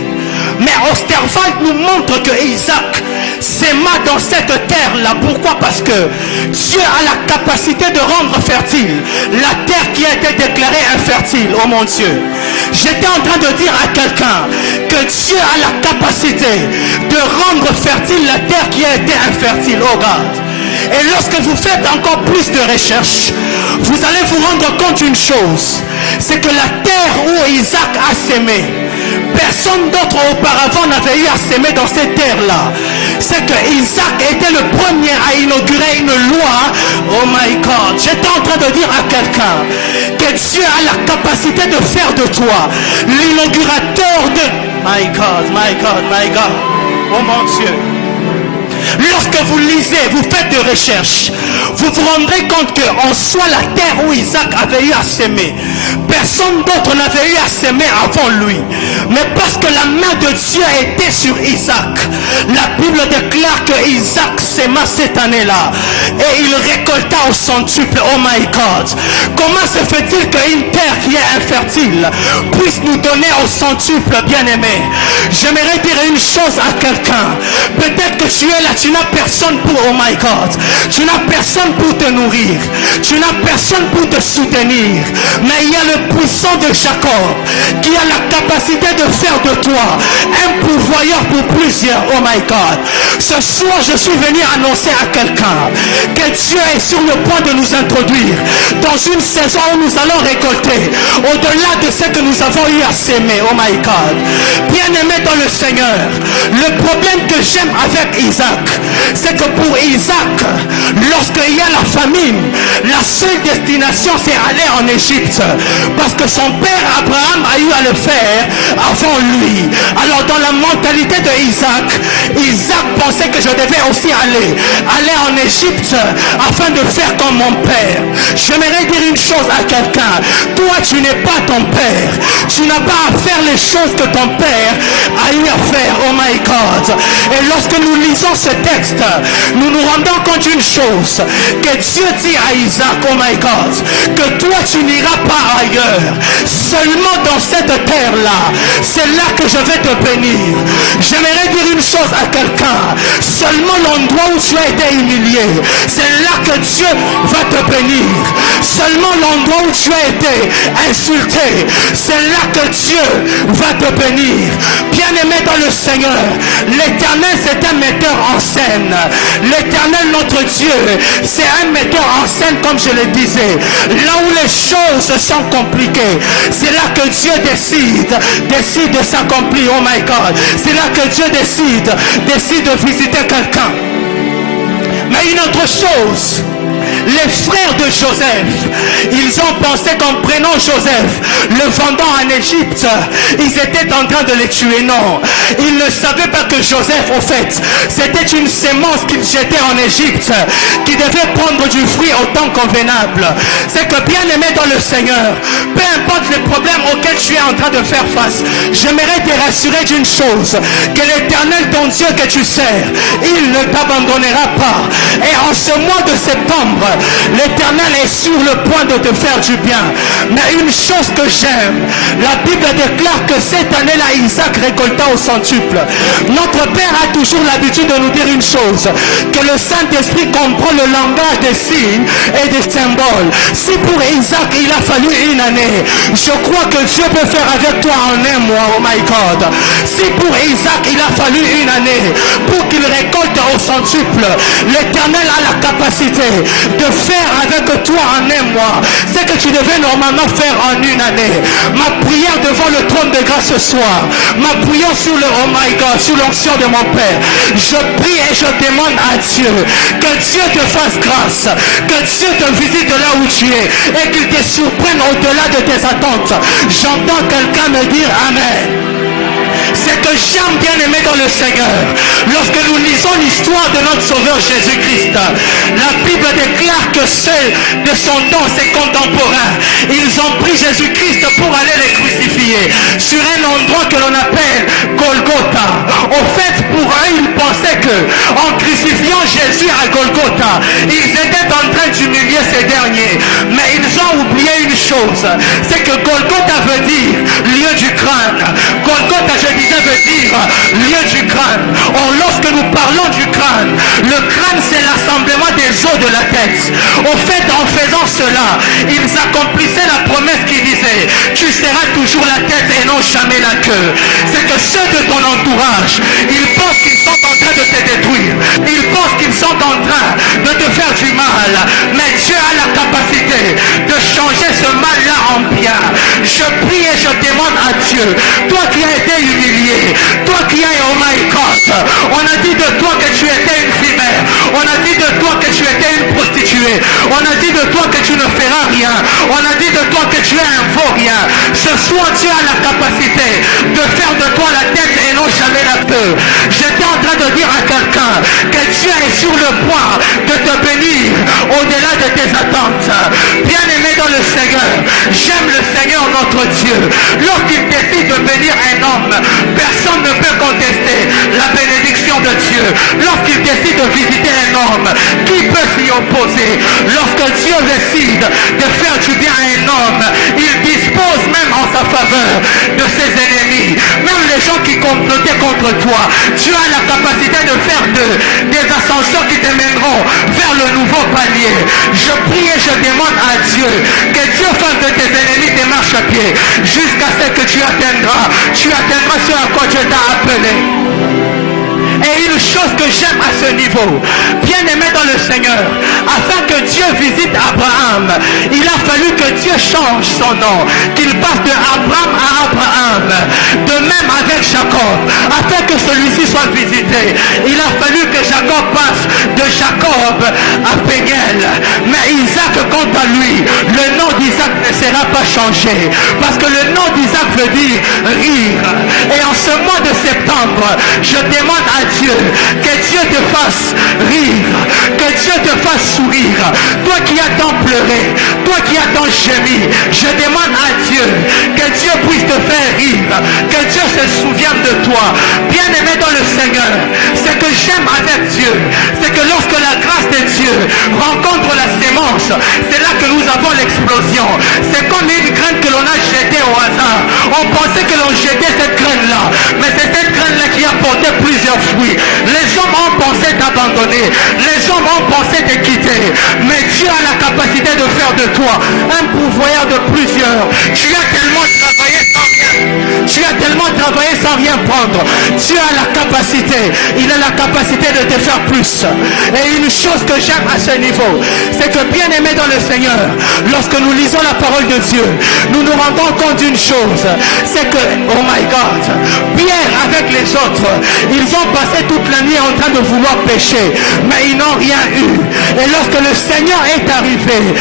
Mais Osterwald nous montre que Isaac s'aima dans cette terre-là. Pourquoi? Parce que Dieu a la capacité de rendre fertile la terre qui a été déclarée infertile. Oh mon Dieu. J'étais en train de dire à quelqu'un que Dieu a la capacité de rendre fertile la terre qui a été infertile. Oh God. Et lorsque vous faites encore plus de recherches, vous allez vous rendre compte d'une chose, c'est que la terre où Isaac a sémé, personne d'autre auparavant n'avait eu à s'aimer dans cette terre-là. C'est que Isaac était le premier à inaugurer une loi. Oh my God. J'étais en train de dire à quelqu'un que Dieu a la capacité de faire de toi l'inaugurateur de... My God, my God, my God. Oh mon Dieu. Lorsque vous lisez, vous faites des recherches, vous vous rendrez compte qu'en soit la terre où Isaac avait eu à s'aimer, personne d'autre n'avait eu à s'aimer avant lui. Mais parce que la main de Dieu était sur Isaac, la Bible déclare que Isaac s'aima cette année-là et il récolta au centuple. Oh my God. Comment se fait-il qu'une terre qui est infertile puisse nous donner au centuple, bien-aimé? J'aimerais dire une chose à quelqu'un. Peut-être que tu es là là, tu n'as personne pour, oh my God, tu n'as personne pour te nourrir, tu n'as personne pour te soutenir, mais il y a le puissant de Jacob qui a la capacité de faire de toi un pourvoyeur pour plusieurs, oh my God. Ce soir, je suis venu annoncer à quelqu'un que Dieu est sur le point de nous introduire dans une saison où nous allons récolter au-delà de ce que nous avons eu à s'aimer, oh my God. Bien-aimé dans le Seigneur, le problème que j'aime avec Isaac, c'est que pour Isaac, lorsqu'il y a la famine, la seule destination c'est aller en Égypte, parce que son père Abraham a eu à le faire avant lui. Alors dans la mentalité de Isaac, Isaac pensait que je devais aussi aller en Égypte afin de faire comme mon père. J'aimerais dire une chose à quelqu'un: toi tu n'es pas ton père, tu n'as pas à faire les choses que ton père a eu à faire, oh my God. Et lorsque nous lisons ce texte, nous nous rendons compte d'une chose, que Dieu dit à Isaac, oh my God, que toi tu n'iras pas ailleurs, seulement dans cette terre-là, c'est là que je vais te bénir. J'aimerais dire une chose à quelqu'un: seulement l'endroit où tu as été humilié, c'est là que Dieu va te bénir. Seulement l'endroit où tu as été insulté, c'est là que Dieu va te bénir. Bien-aimé dans le Seigneur, l'Éternel c'est un metteur en scène. L'Éternel notre Dieu, c'est un metteur en scène, comme je le disais. Là où les choses sont compliquées, c'est là que Dieu décide de s'accomplir, oh my God. C'est là que Dieu décide de visiter quelqu'un. Mais une autre chose, les frères de Joseph, ils ont pensé qu'en prenant Joseph, le vendant en Égypte, ils étaient en train de le tuer. Non, ils ne savaient pas que Joseph, au fait, c'était une sémence qu'ils jetaient en Égypte, qui devait prendre du fruit au temps convenable. C'est que, bien aimé dans le Seigneur, peu importe les problèmes auxquels tu es en train de faire face, j'aimerais te rassurer d'une chose, que l'Éternel, ton Dieu que tu sers, il ne t'abandonnera pas. Et en ce mois de septembre, l'Éternel est sur le point de te faire du bien. Mais une chose que j'aime, la Bible déclare que cette année-là, Isaac récolta au centuple. Notre Père a toujours l'habitude de nous dire une chose, que le Saint-Esprit comprend le langage des signes et des symboles. Si pour Isaac il a fallu une année, je crois que Dieu peut faire avec toi en un mois, oh my God. Si pour Isaac il a fallu une année pour qu'il récolte au centuple, l'Éternel a la capacité de faire avec toi en un mois ce que tu devais normalement faire en une année. Ma prière devant le trône de grâce ce soir, ma prière sur le, oh my God, sur l'onction de mon Père, je prie et je demande à Dieu que Dieu te fasse grâce, que Dieu te visite là où tu es et qu'il te surprenne au-delà de tes attentes. J'entends quelqu'un me dire Amen. C'est que j'aime, bien aimé dans le Seigneur, lorsque nous lisons l'histoire de notre Sauveur Jésus-Christ, la Bible déclare que ceux de son temps, ses contemporains, ils ont pris Jésus-Christ pour aller les crucifier sur un endroit que l'on appelle Golgotha. Au fait, pour eux, ils pensaient que en crucifiant Jésus à Golgotha, ils étaient en train d'humilier ces derniers. Mais ils ont oublié une chose, c'est que Golgotha veut dire lieu du crâne. Golgotha, je disais, veut dire lieu du crâne. Or, lorsque nous parlons du crâne, le crâne c'est l'assemblement des os de la tête. Au fait, en faisant cela, ils accomplissaient la promesse qui disait: tu seras toujours la tête et non jamais la queue. C'est que ceux de ton entourage, ils pensent qu'ils sont en train de te détruire, ils pensent qu'ils sont en train de te faire du mal, mais Dieu a la capacité de changer ce mal-là en bien. Je prie et je demande à Dieu, toi qui as été humilié, toi qui as, oh my God, on a dit de toi que tu étais une fimère, on a dit de toi que tu étais une prostituée, on a dit de toi que tu ne feras rien, on a dit de toi que tu es un vaurien. Ce soir, Dieu a la capacité de faire de toi la tête et non jamais la queue. J'étais en train de dire à quelqu'un que Dieu est sur le point de te bénir au-delà de tes attentes. Bien aimé dans le Seigneur, j'aime le Seigneur notre notre Dieu, lorsqu'il décide de bénir un homme, personne ne peut contester la bénédiction de Dieu. Lorsqu'il décide de visiter un homme, qui peut s'y opposer? Lorsque Dieu décide de faire du bien à un homme, il dispose même en sa faveur de ses ennemis. Même les gens qui complotaient contre toi, tu as la capacité de faire des ascensions qui te mèneront vers le nouveau palier. Je prie et je demande à Dieu que Dieu fasse de tes ennemis des marchepieds jusqu'à ce que tu atteindras ce à quoi Dieu t'a appelé. Et une chose que j'aime à ce niveau, bien aimé dans le Seigneur, afin que Dieu visite Abraham, il a fallu que Dieu change son nom, qu'il passe de Abraham à Abraham. De même avec Jacob, afin que celui-ci soit visité, il a fallu que Jacob passe de Jacob à Péniel. Mais Isaac, quant à lui, le nom d'Isaac ne sera pas changé, parce que le nom d'Isaac veut dire rire. Et en ce mois de septembre, je demande à Dieu que Dieu te fasse rire, que Dieu te fasse sourire. Toi qui as tant pleuré, toi qui as tant gémi, je demande à Dieu que Dieu puisse te faire rire, que Dieu se souvienne de toi. Bien aimé dans le Seigneur, ce que j'aime avec Dieu, c'est que lorsque la grâce de Dieu rencontre la sémence, c'est là que nous avons l'explosion. C'est comme une graine que l'on a jetée au hasard. On pensait que l'on jetait cette graine-là, mais c'est cette graine-là qui a porté plusieurs fruits. Les hommes ont pensé t'abandonner, les hommes ont pensé te quitter, mais Dieu a la capacité de faire de toi un pourvoyeur de plusieurs. Tu as tellement travaillé sans rien prendre. Dieu a la capacité, il a la capacité de te faire plus. Et une chose que j'aime à ce niveau, c'est que bien aimé dans le Seigneur, lorsque nous lisons la parole de Dieu, nous nous rendons compte d'une chose, c'est que, oh my God, Pierre avec les autres, ils ont passé toute la nuit en train de vouloir pécher, mais ils n'ont rien eu. Et lorsque le Seigneur est arrivé,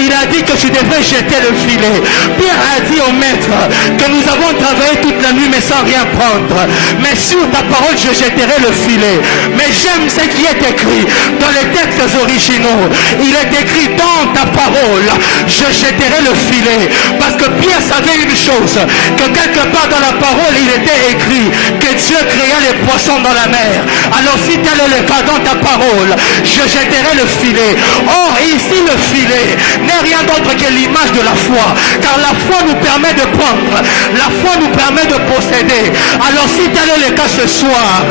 il a dit que tu devrais jeter le filet. Pierre a dit au maître que nous avons travaillé toute la nuit mais sans rien prendre, mais sur ta parole je jetterai le filet. Mais j'aime ce qui est écrit dans les textes originaux. Il est écrit dans ta parole je jetterai le filet, parce que Pierre savait une chose, que quelque part dans la parole il était écrit que Dieu créa les poissons dans la mer. Alors si tel est le cas dans ta parole, je jetterai le filet. Or ici le filet n'est rien d'autre que l'image de la foi, car la foi nous permet de prendre, la foi nous permet de posséder. Alors si tel est le cas ce soir,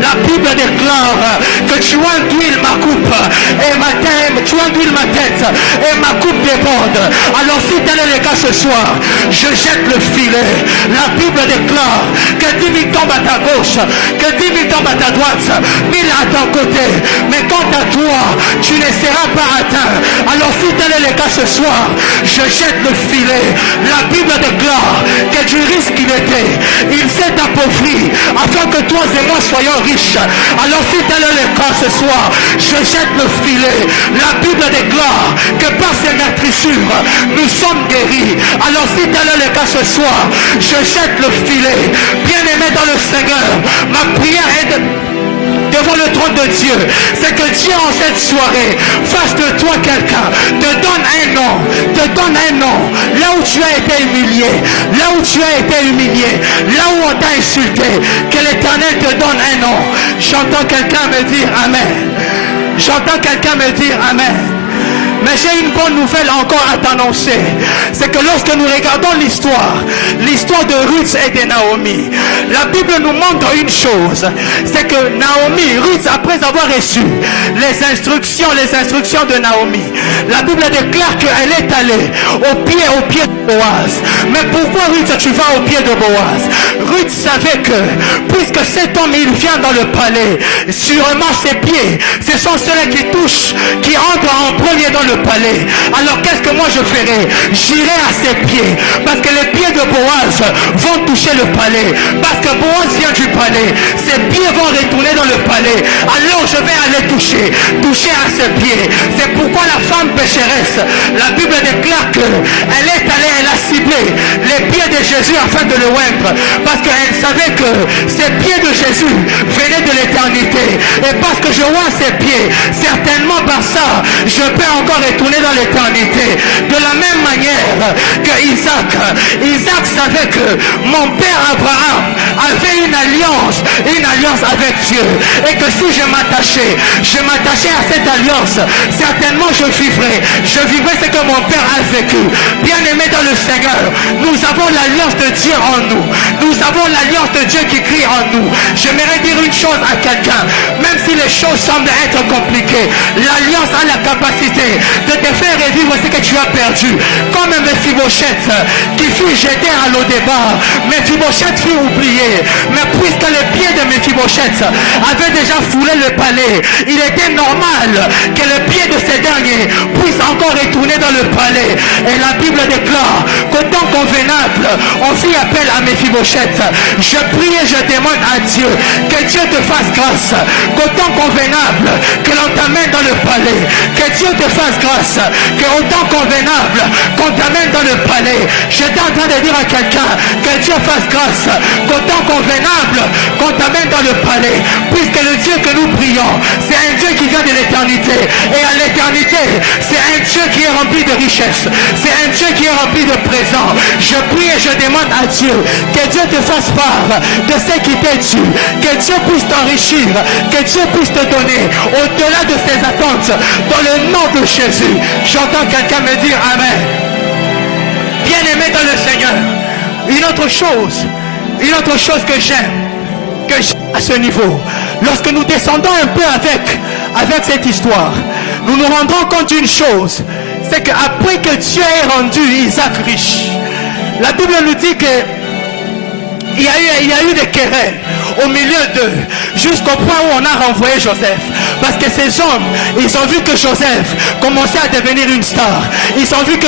la Bible déclare que tu enduiles ma coupe et tu enduiles ma tête et ma coupe déborde. Alors si tel est le cas ce soir, je jette le filet. La Bible déclare que 10 000 tombent à ta gauche, que 10 000 tombent à ta droite, 1000 à ton côté, mais quant à toi, tu ne seras pas atteint. Alors si tel est le cas ce soir, je jette le filet. La Bible déclare que du risque il était, il s'est appauvri afin que toi et moi soyons riches. Alors si tel est le cas ce soir, je jette le filet. La Bible déclare que par ses meurtrissures nous sommes guéris. Alors si tel est le cas ce soir, je jette le filet. Bien aimé dans le Seigneur, ma prière est devant le trône de Dieu, c'est que Dieu en cette soirée fasse de toi quelqu'un, te donne un nom, là où tu as été humilié, là où on t'a insulté, que l'Éternel te donne un nom. J'entends quelqu'un me dire Amen. Mais j'ai une bonne nouvelle encore à t'annoncer. C'est que lorsque nous regardons l'histoire de Ruth et de Naomi, la Bible nous montre une chose. C'est que Ruth, après avoir reçu les instructions de Naomi, la Bible déclare qu'elle est allée au pied de Boaz. Mais pourquoi Ruth, tu vas au pied de Boaz? Ruth savait que, puisque cet homme, il vient dans le palais, sûrement ses pieds, ce sont ceux qui entrent en premier dans le palais. Alors qu'est-ce que moi je ferai? J'irai à ses pieds, parce que les pieds de Boaz vont toucher le palais, parce que Boaz vient du palais, ses pieds vont retourner dans le palais. Alors je vais aller toucher à ses pieds. C'est pourquoi la femme pécheresse, la Bible déclare qu'elle est allée, elle a ciblé les pieds de Jésus afin de le oindre, parce qu'elle savait que ces pieds de Jésus venaient de l'éternité. Et parce que je vois ses pieds, certainement par ça je peux encore retourner dans l'éternité. De la même manière que Isaac savait que mon père Abraham avait une alliance avec Dieu. Et que si je m'attachais à cette alliance, certainement je vivrais ce que mon père a vécu. Bien-aimé dans le Seigneur, nous avons l'alliance de Dieu en nous. Nous avons l'alliance de Dieu qui crie en nous. J'aimerais dire une chose à quelqu'un, même si les choses semblent être compliquées, l'alliance a la capacité de te faire revivre ce que tu as perdu. Comme Mephibosheth qui fut jeté à l'eau débat. Mephibosheth fut oublié. Mais puisque les pieds de Mephibosheth avaient déjà foulé le palais, il était normal que les pieds de ces derniers puissent encore retourner dans le palais. Et la Bible déclare qu'au temps convenable, on fit appel à Mephibosheth. Je prie et je demande à Dieu que Dieu te fasse grâce, qu'au temps convenable, que l'on t'amène dans le palais, que Dieu te fasse grâce, qu'au temps convenable, qu'on t'amène dans le palais. J'étais en train de dire à quelqu'un que Dieu fasse grâce, qu'au temps convenable, qu'on t'amène dans le palais, puisque le Dieu que nous prions, c'est un Dieu qui vient de l'éternité, et à l'éternité, c'est un Dieu qui est rempli de richesses, c'est un Dieu qui est rempli de présents. Je prie et je demande à Dieu que Dieu te fasse part de ce qui t'est dû, que Dieu puisse t'enrichir, que Dieu puisse te donner au-delà de ses attentes, dans le nom de Jésus. J'entends quelqu'un me dire Amen. Bien-aimé dans le Seigneur, une autre chose que j'aime à ce niveau, lorsque nous descendons un peu avec cette histoire, nous nous rendons compte d'une chose, c'est qu'après que Dieu ait rendu Isaac riche, la Bible nous dit que il y a eu des querelles au milieu d'eux, jusqu'au point où on a renvoyé Joseph. Parce que ces hommes, ils ont vu que Joseph commençait à devenir une star. Ils ont vu que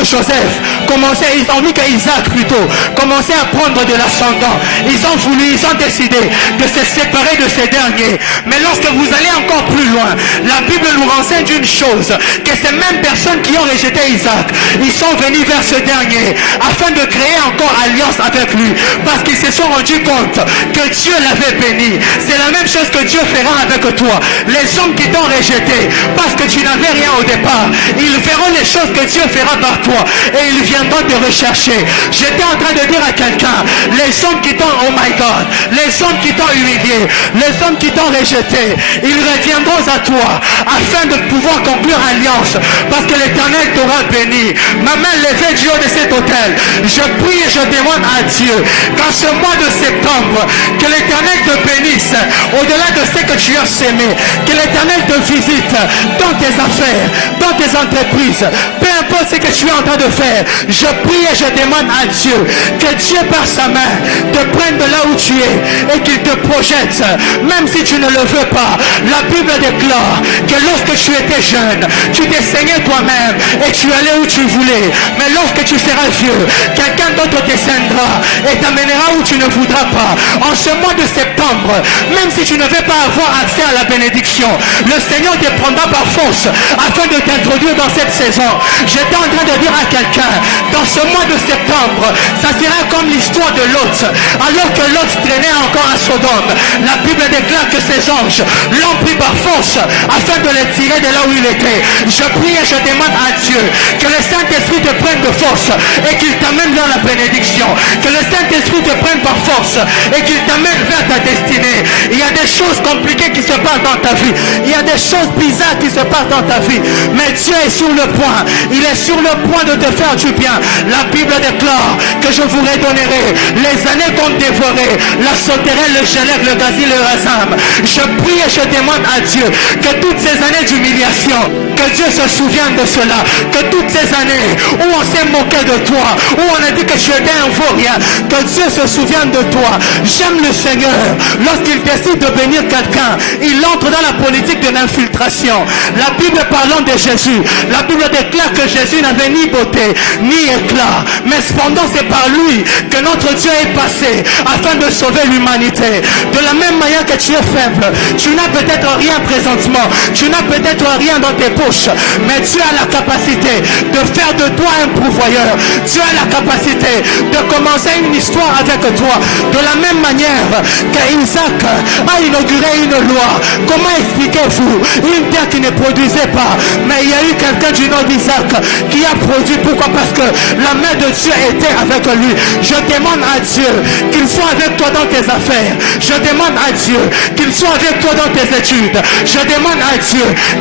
Isaac plutôt commençait à prendre de l'ascendant. Ils ont décidé de se séparer de ces derniers. Mais lorsque vous allez encore plus loin, la Bible nous renseigne une chose, que ces mêmes personnes qui ont rejeté Isaac, ils sont venus vers ce dernier afin de créer encore alliance avec lui. Parce qu'ils se sont rendus compte que Dieu l'avait béni. C'est la même chose que Dieu fera avec toi. Les hommes qui t'ont rejeté parce que tu n'avais rien au départ, ils verront les choses que Dieu fera par toi et ils viendront te rechercher. J'étais en train de dire à quelqu'un, les hommes qui t'ont, oh my God, les hommes qui t'ont humilié, les hommes qui t'ont rejeté, ils reviendront à toi afin de pouvoir conclure alliance, parce que l'Éternel t'aura béni. Ma main levée du haut de cet autel, je prie et je demande à Dieu qu'en ce mois de septembre, que l'Éternel te bénisse au-delà de ce que tu as sémé, que l'Éternel te visite dans tes affaires, dans tes entreprises, peu importe ce que tu es en train de faire. Je prie et je demande à Dieu que Dieu par sa main te prenne de là où tu es et qu'il te projette, même si tu ne le veux pas. La Bible déclare que lorsque tu étais jeune, tu t'es saigné toi-même et tu allais où tu voulais, mais lorsque tu seras vieux, quelqu'un d'autre descendra et t'amènera où tu ne voudras pas. En ce mois de septembre, même si tu ne veux pas avoir accès à la bénédiction, le Seigneur te prendra par force afin de t'introduire dans cette saison. J'étais en train de dire à quelqu'un, dans ce mois de septembre, ça sera comme l'histoire de Lot. Alors que Lot traînait encore à Sodome, la Bible déclare que ses anges l'ont pris par force afin de le tirer de là où il était. Je prie et je demande à Dieu que le Saint-Esprit te prenne de force et qu'il t'amène vers la bénédiction. Que le Saint-Esprit te prenne par force et qu'il t'amène vers ta destinée. Il y a des choses compliquées qui se passent dans ta vie. Il y a des choses bizarres qui se passent dans ta vie. Mais Dieu est sur le point. Il est sur le point de te faire du bien. La Bible déclare que je vous redonnerai les années qu'on dévorait, la sauterelle, le gelec, le gazille, le rasam. Je prie et je demande à Dieu que toutes ces années d'humiliation, que Dieu se souvienne de cela. Que toutes ces années où on s'est moqué de toi, où on a dit que tu étais un vaurien, que Dieu se souvienne de toi. J'aime le Seigneur. Lorsqu'il décide de bénir quelqu'un, il entre dans la politique de l'infiltration. La Bible parlant de Jésus, la Bible déclare que Jésus n'avait ni beauté, ni éclat. Mais cependant, c'est par lui que notre Dieu est passé afin de sauver l'humanité. De la même manière que tu es faible, tu n'as peut-être rien présentement, Tu n'as peut-être rien dans tes poches, mais tu as la capacité de faire de toi un pourvoyeur. Tu as la capacité de commencer une histoire avec toi. De la même manière qu'Isaac a inauguré une loi. Comment expliquez-vous une terre qui ne produisait pas, mais il y a eu quelqu'un du nom d'Isaac qui a produit? Pourquoi? Parce que la main de Dieu était avec lui. Je demande à Dieu qu'il soit avec toi dans tes affaires. Je demande à Dieu qu'il soit avec toi dans tes études. Je demande à Dieu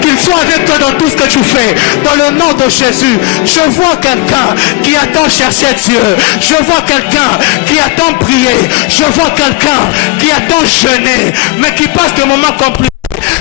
qu'il soit avec toi dans tout ce que tu fais. Dans le nom de Jésus, je vois quelqu'un qui attend chercher Dieu. Je vois quelqu'un qui attend prier. Je vois quelqu'un qui attend jeûner, mais qui passe de moments compliqués,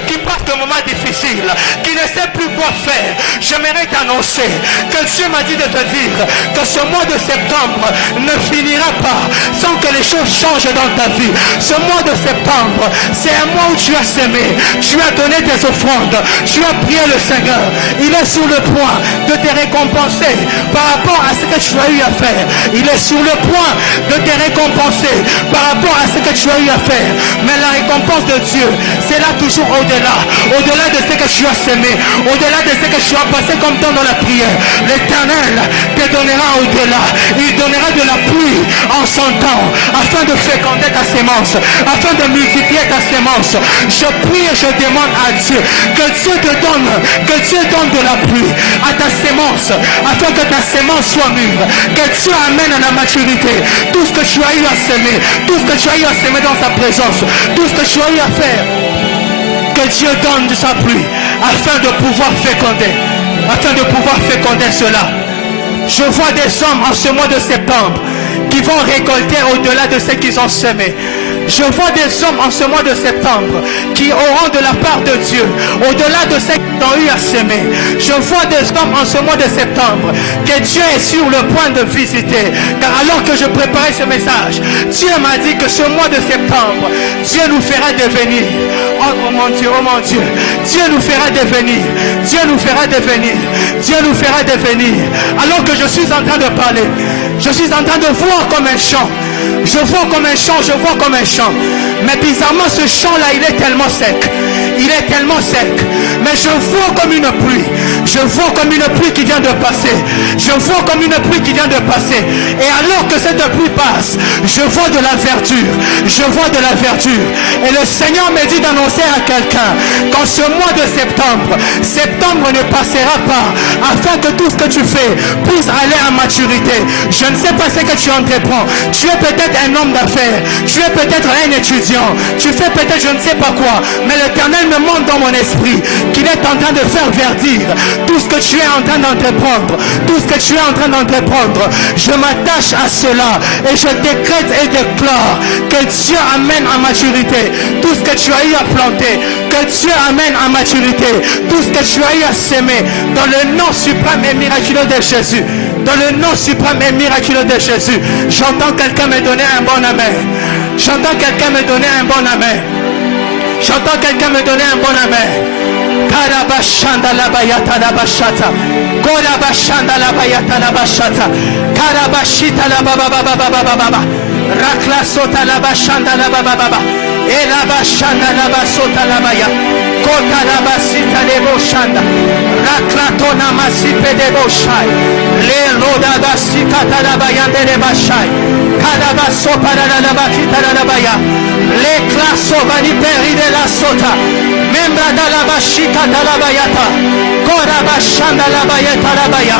qui passe de moments difficiles, qui ne sait plus quoi faire. J'aimerais t'annoncer que Dieu m'a dit de te dire que ce mois de septembre ne finira pas sans que les choses changent dans ta vie. Ce mois de septembre, c'est un mois où tu as semé, tu as donné tes offrandes, tu as prié le Seigneur. Il est sur le point de te récompenser par rapport à ce que tu as eu à faire. Il est sur le point de te récompenser par rapport à ce que tu as eu à faire. Mais la récompense de Dieu, c'est là toujours au-delà. Au-delà de ce que tu as semé, au-delà de ce que tu as passé comme temps dans la prière, l'Éternel te donnera au-delà. Il donnera de la pluie en son temps, afin de féconder ta sémence, afin de multiplier ta sémence. Je prie et je demande à Dieu que Dieu te donne, que Dieu donne de la pluie à ta sémence, afin que ta sémence soit mûre, que Dieu amène à la maturité tout ce que tu as eu à semer, tout ce que tu as eu à semer dans sa présence, tout ce que tu as eu à faire. Que Dieu donne de sa pluie afin de pouvoir féconder cela. Je vois des hommes en ce mois de septembre qui vont récolter au-delà de ce qu'ils ont semé. Je vois des hommes en ce mois de septembre qui auront de la part de Dieu au-delà de ce qu'ils ont eu à semer. Je vois des hommes en ce mois de septembre que Dieu est sur le point de visiter. Car alors que je préparais ce message, Dieu m'a dit que ce mois de septembre, Dieu nous fera devenir. Oh mon Dieu, oh mon Dieu. Dieu nous fera devenir. Dieu nous fera devenir. Dieu nous fera devenir. Alors que je suis en train de parler, je suis en train de voir comme un champ. Je vois comme un champ, je vois comme un champ. Mais bizarrement, ce champ-là, il est tellement sec. Il est tellement sec. Mais je vois comme une pluie. Je vois comme une pluie qui vient de passer. Je vois comme une pluie qui vient de passer. Et alors que cette pluie passe, je vois de la verdure. Je vois de la verdure. Et le Seigneur me dit d'annoncer à quelqu'un qu'en ce mois de septembre, septembre ne passera pas afin que tout ce que tu fais puisse aller à maturité. Je ne sais pas ce que tu entreprends. Tu es peut-être un homme d'affaires. Tu es peut-être un étudiant. Tu fais peut-être je ne sais pas quoi. Mais l'Éternel me montre dans mon esprit qu'il est en train de faire verdir tout ce que tu es en train d'entreprendre. Tout ce que tu es en train d'entreprendre. Je m'attache à cela et je décrète et déclare que Dieu amène à maturité tout ce que tu as eu à planter. Que Dieu amène à maturité tout ce que tu as eu à s'aimer. Dans le nom suprême et miraculeux de Jésus. Dans le nom suprême et miraculeux de Jésus. J'entends quelqu'un me donner un bon amen. J'entends quelqu'un me donner un bon amen. J'entends quelqu'un me donner un bon amen. Karabashanda la bayata la bashata. Korabashanda la bayata la bashata. Karabashita la baba baba baba baba. Raklasota la bashanda la baba baba. Et la bashanda la basota la baya. Kota la basita le boshanda. Raklatona masipe de boshai. Le loda basikata la bayande de bashai. Karabasopa la bakita la baya. Le classo vaniperi de la sota. Membra da la bashika da la bayata. Kora bashanda la bayata la baya.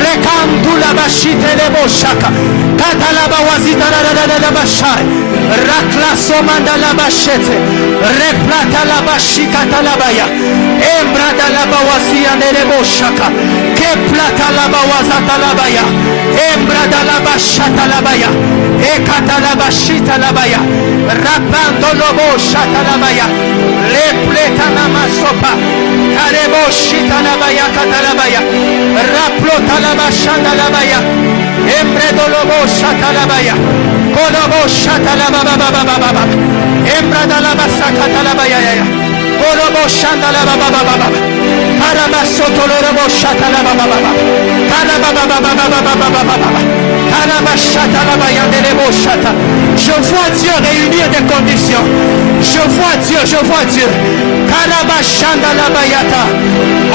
Rekandu la bashite le boshaka. Kata la bawazita la bashai. Raklaso manda la bashete. Replata la bashika da la baya. Embra da la bawazia le boshaka. Ke plata la bawazata la baya. Embra da la bashata la baya. Ekata la bashita la baya. Rapando lobo shata la baya. Le pleta na masopa. Karebo shita la baya kata la baya. Raplota la bashanda la baya. Embre do lobo shata la baya. Kolobo shata la baba baba baba. Embra da la basakata la baya ya. Kolobo shanda la baba baba baba. Karabasoto lobo shata la baba baba. Karababa baba baba baba baba. Je vois Dieu réunir des conditions. Je vois Dieu, je vois Dieu. Kalabashanda la bayata.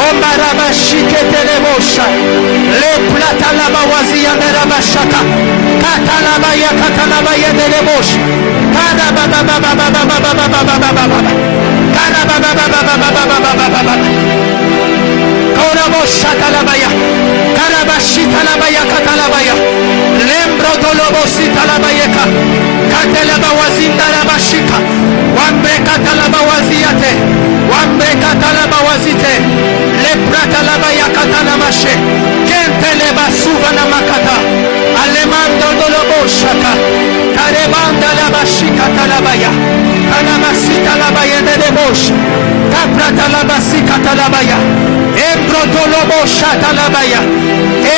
Omarabashikete lebosha. Le plata la bawazia de la bashaka. Katalabaya katalabaya de lebosha. Kalababababababababababababa. Kalababababababababababa. Koraboshatalabaya. Kalabashitalabaya katalabaya. Lembro dolobositalabayeka. Katelabawazinda rabashika. Wambre katalabawaziate. Wambre katalabawazite. Lepratalabaya katalamashe. Kenteleba suvana makata. Alemando doloboshaka. Karebanda labashika talabaya. Kanamasita labaya de debosh. Kapratalabasika talabaya. Embrodolobosha talabaya.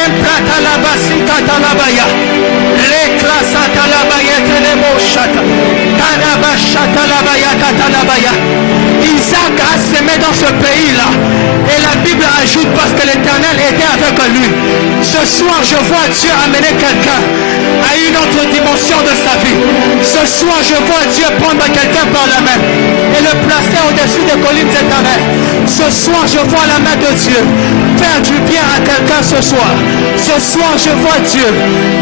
Empratalabasika talabaya. L'éclasa talabaya teleboshata. Kanabasha talabaya katalabaya. Isaac a semé dans ce pays-là. Et la Bible ajoute parce que l'Éternel était avec lui. Ce soir, je vois Dieu amener quelqu'un à une autre dimension de sa vie. Ce soir, je vois Dieu prendre quelqu'un par la main et le placer au-dessus des collines éternelles. Ce soir, je vois la main de Dieu faire du bien à quelqu'un ce soir. Ce soir, je vois Dieu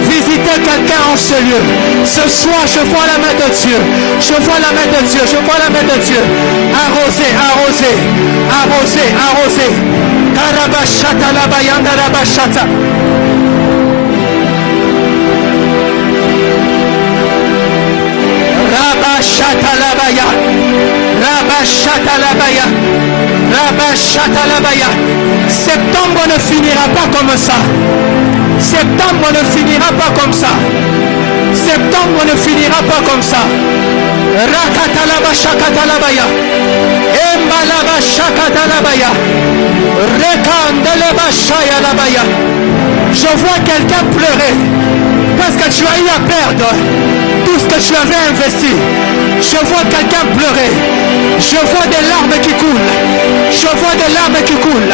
visiter quelqu'un en ce lieu. Ce soir, je vois la main de Dieu. Je vois la main de Dieu. Je vois la main de Dieu. Arroser, arroser, arroser, arroser. Karabashata la bayanda la bashata. Rabashata la baya. Rabashata la baya. Rabashata la baya. Septembre ne finira pas comme ça. Septembre ne finira pas comme ça. Septembre ne finira pas comme ça. Rakatalaba shakatalabaya. Embalaba shakatalabaya. Rekandeleba shayalabaya. Je vois quelqu'un pleurer parce que tu as eu à perdre tout ce que tu avais investi. Je vois quelqu'un pleurer. Je vois des larmes qui coulent. Je vois des larmes qui coulent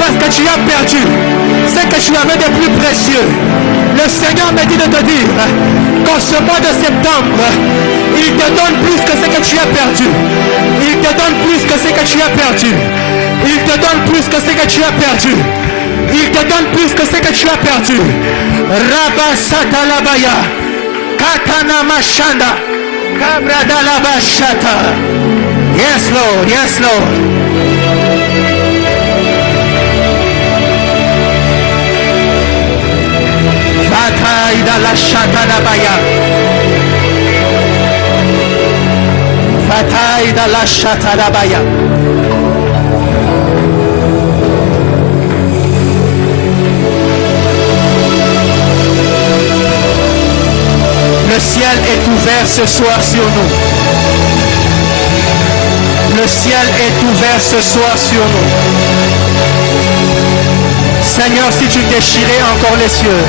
parce que tu as perdu ce que tu avais de plus précieux. Le Seigneur me dit de te dire qu'en ce mois de septembre, il te donne plus que ce que tu as perdu. Il te donne plus que ce que tu as perdu. Il te donne plus que ce que tu as perdu. Il te donne plus que ce que tu as perdu. Rabasata labaya. Katana mashanda. Kabrada labashata. Yes, Lord. Yes, Lord. Fataida la shata labaya. Fataida la shata labaya. Le ciel est ouvert ce soir sur nous. Le ciel est ouvert ce soir sur nous. Seigneur, si tu déchirais encore les cieux,